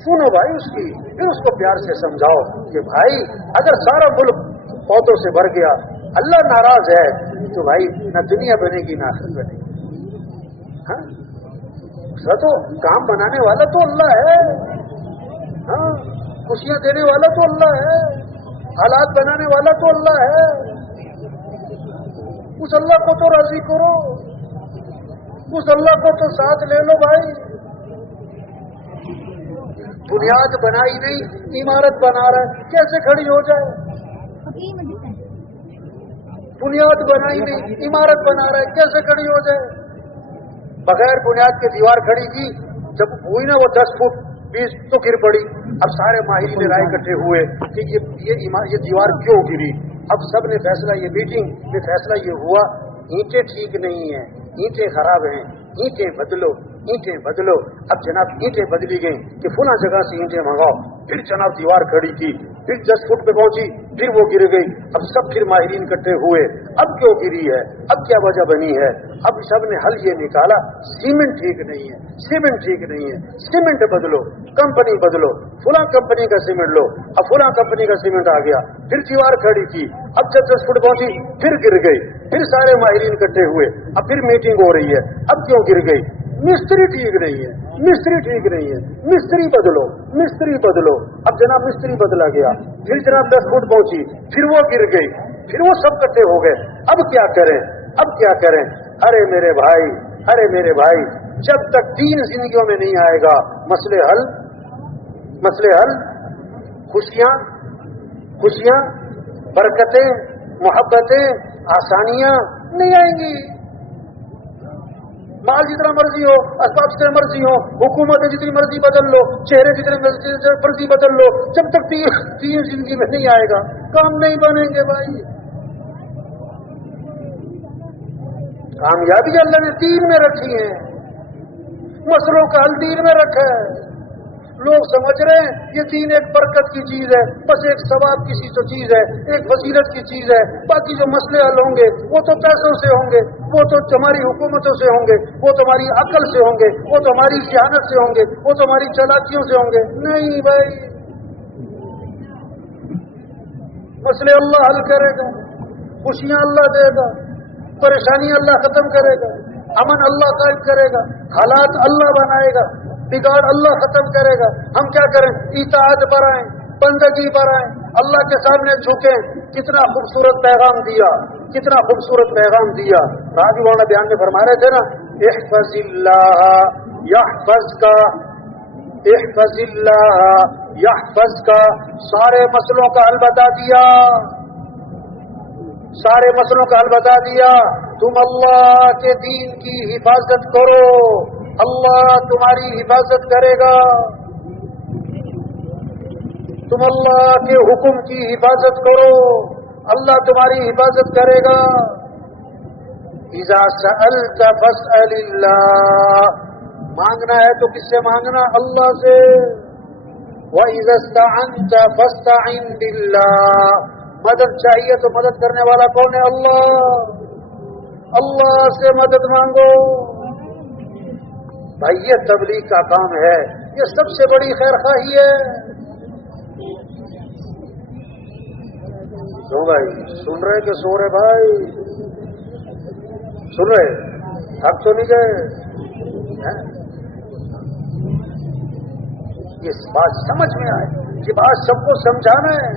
سنو بھائی اس کی، پھر اس کو پیار سے سمجھاؤ کہ بھائی اگر سارا ملک پودوں سے بھر گیا، اللہ ناراض ہے تو بھائی نہ دنیا بنے گی نہ آخرت بنے گی۔ تو کام بنانے والا تو اللہ ہے، خوشیاں دینے والا تو اللہ ہے، حالات بنانے والا تو اللہ ہے، اس اللہ کو تو راضی کرو، اس اللہ کو تو ساتھ لے لو بھائی۔ بنیاد بنائی نہیں، عمارت بنا رہا ہے، کیسے کھڑی ہو جائے؟ بنیاد بنائی نہیں، عمارت بنا رہا ہے، کیسے کھڑی ہو جائے؟ بغیر بنیاد کے دیوار کھڑی کی، جب ہوئی نا وہ 10 فٹ 20 تو گر پڑی۔ اب سارے ماہرین رائے اکٹھے ہوئے کہ یہ دیوار کیوں گری۔ اب سب نے فیصلہ، یہ میٹنگ میں فیصلہ یہ ہوا، اینٹیں ٹھیک نہیں ہیں، اینٹیں خراب ہیں، اینٹیں بدلو، اینٹیں بدلو۔ اب جناب اینٹیں بدلی گئیں کہ فلاں جگہ سے اینٹیں منگاؤ، پھر جناب دیوار کھڑی کی، پھر 10 فٹ پہ پہنچی، پھر وہ گر گئی۔ اب سب پھر ماہرین اکٹھے ہوئے، اب کیوں گری ہے، اب کیا وجہ بنی ہے؟ اب سب نے حل یہ نکالا، سیمنٹ ٹھیک نہیں ہے، سیمنٹ ٹھیک نہیں ہے، سیمنٹ بدلو، کمپنی بدلو، فلاں کمپنی کا سیمنٹ لو۔ اب فلاں کمپنی کا سیمنٹ آ گیا، پھر دیوار کھڑی کی، اب جب 10 فٹ پہنچی پھر گر گئی، پھر سارے ماہرین اکٹھے ہوئے، اب پھر میٹنگ ہو رہی ہے، اب کیوں گر گئی؟ مستری ٹھیک نہیں ہے، مستری ٹھیک نہیں ہے، مستری بدلو، مستری بدلو۔ اب جناب مستری بدلا گیا، پھر جناب 10 فٹ پہنچی، پھر وہ گر گئی، پھر وہ سب اکٹھے ہو گئے، اب کیا کریں، اب کیا کریں؟ ارے میرے بھائی، ارے میرے بھائی، جب تک دین زندگیوں میں نہیں آئے گا مسئلے حل، مسئلے حل، خوشیاں، خوشیاں، برکتیں، محبتیں، آسانیاں نہیں آئیں گی۔ مال جتنا مرضی ہو، اسباب جتنے مرضی ہو، حکومتیں جتنی مرضی بدل لو، چہرے جتنے مرضی بدل لو، جب تک دین زندگی میں نہیں آئے گا کام نہیں بنیں گے بھائی۔ کامیابی اللہ نے دین میں رکھی ہے، مسئلوں کا حل دین میں رکھا ہے۔ لوگ سمجھ رہے ہیں یہ دین ایک برکت کی چیز ہے، بس ایک ثواب کی تو چیز ہے، ایک فضیلت کی چیز ہے، باقی جو مسئلے حل ہوں گے وہ تو پیسوں سے ہوں گے، وہ تو ہماری حکومتوں سے ہوں گے، وہ تو ہماری عقل سے ہوں گے، وہ تو ہماری ذہانت سے ہوں گے، وہ تو ہماری چالاکیوں سے ہوں گے۔ نہیں بھائی، مسئلے اللہ حل کرے گا، خوشیاں اللہ دے گا، پریشانیاں اللہ ختم کرے گا، امن اللہ قائم کرے گا، حالات اللہ بنائے گا، بگاڑ اللہ ختم کرے گا۔ ہم کیا کریں؟ اطاعت برائیں، بندگی برائیں، اللہ کے سامنے جھکیں۔ کتنا خوبصورت پیغام دیا، کتنا خوبصورت پیغام دیا۔ راجی مولانا بیان میں فرما رہے تھے نا، احفظ اللہ یحفظ کا، احفظ اللہ یحفظ کا سارے مسئلوں کا حل بتا دیا، سارے مسئلوں کا حل بتا دیا۔ تم اللہ کے دین کی حفاظت کرو، اللہ تمہاری حفاظت کرے گا، تم اللہ کے حکم کی حفاظت کرو، اللہ تمہاری حفاظت کرے گا۔ اذا سألت فاسأل اللہ، مانگنا ہے تو کس سے مانگنا؟ اللہ سے۔ وَإِذَا اسْتَعَنْتَ فَاسْتَعِنْ بِاللَّهِ، مدد چاہیے تو مدد کرنے والا کون ہے؟ اللہ، اللہ سے مدد مانگو۔ بھائی یہ تبلیغ کا کام ہے، یہ سب سے بڑی خیر خواہی ہے۔ کیوں بھائی سن رہے کہ سو رہے؟ بھائی سن رہے؟ تھک تو نہیں گئے؟ یہ بات سمجھ میں آئے، یہ بات سب کو سمجھانا ہے۔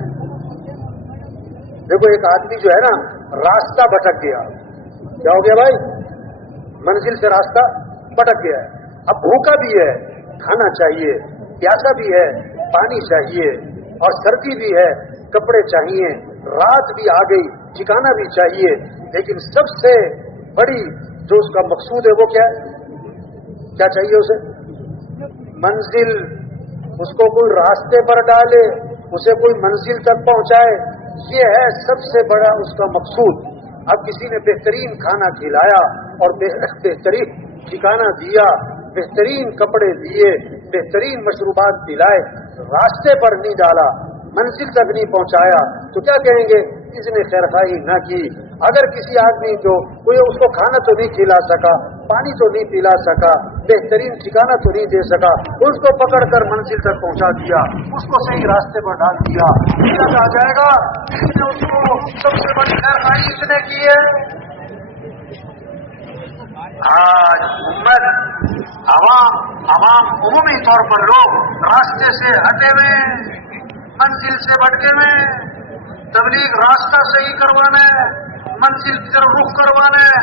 دیکھو ایک آدمی جو ہے نا راستہ بھٹک گیا، کیا ہو گیا بھائی؟ منزل سے راستہ بھٹک گیا ہے، اب بھوکا بھی ہے، کھانا چاہیے، پیاسا بھی ہے، پانی چاہیے، اور سردی بھی ہے، کپڑے چاہیے، رات بھی آ گئی، ٹھکانا بھی چاہیے، لیکن سب سے بڑی جو اس کا مقصود ہے وہ کیا ہے؟ کیا چاہیے اسے؟ منزل۔ اس کو کوئی راستے پر ڈالے، اسے کوئی منزل تک پہنچائے، یہ ہے سب سے بڑا اس کا مقصود۔ اب کسی نے بہترین کھانا کھلایا اور بہترین ٹھکانا دیا، بہترین کپڑے دیے، بہترین مشروبات پلائے، راستے پر نہیں ڈالا، منزل تک نہیں پہنچایا، تو کیا کہیں گے؟ اس نے خیرخواہی نہ کی۔ اگر کسی آدمی کو کوئی اس کو کھانا تو نہیں کھلا سکا، پانی تو نہیں پلا سکا، بہترین ٹھکانا تو نہیں دے سکا، اس کو پکڑ کر منزل تک پہنچا دیا، اس کو صحیح راستے پر ڈال دیا، کیا کہا جائے گا؟ اس نے اس کو سب سے بڑی خیرخواہی اس نے کی ہے۔ آج امت عوام عمومی طور پر لوگ راستے سے ہٹے ہوئے، منزل سے بھٹکے ہوئے۔ تبلیغ راستہ صحیح کروانا ہے، منزل کی طرف رخ کروانا ہے،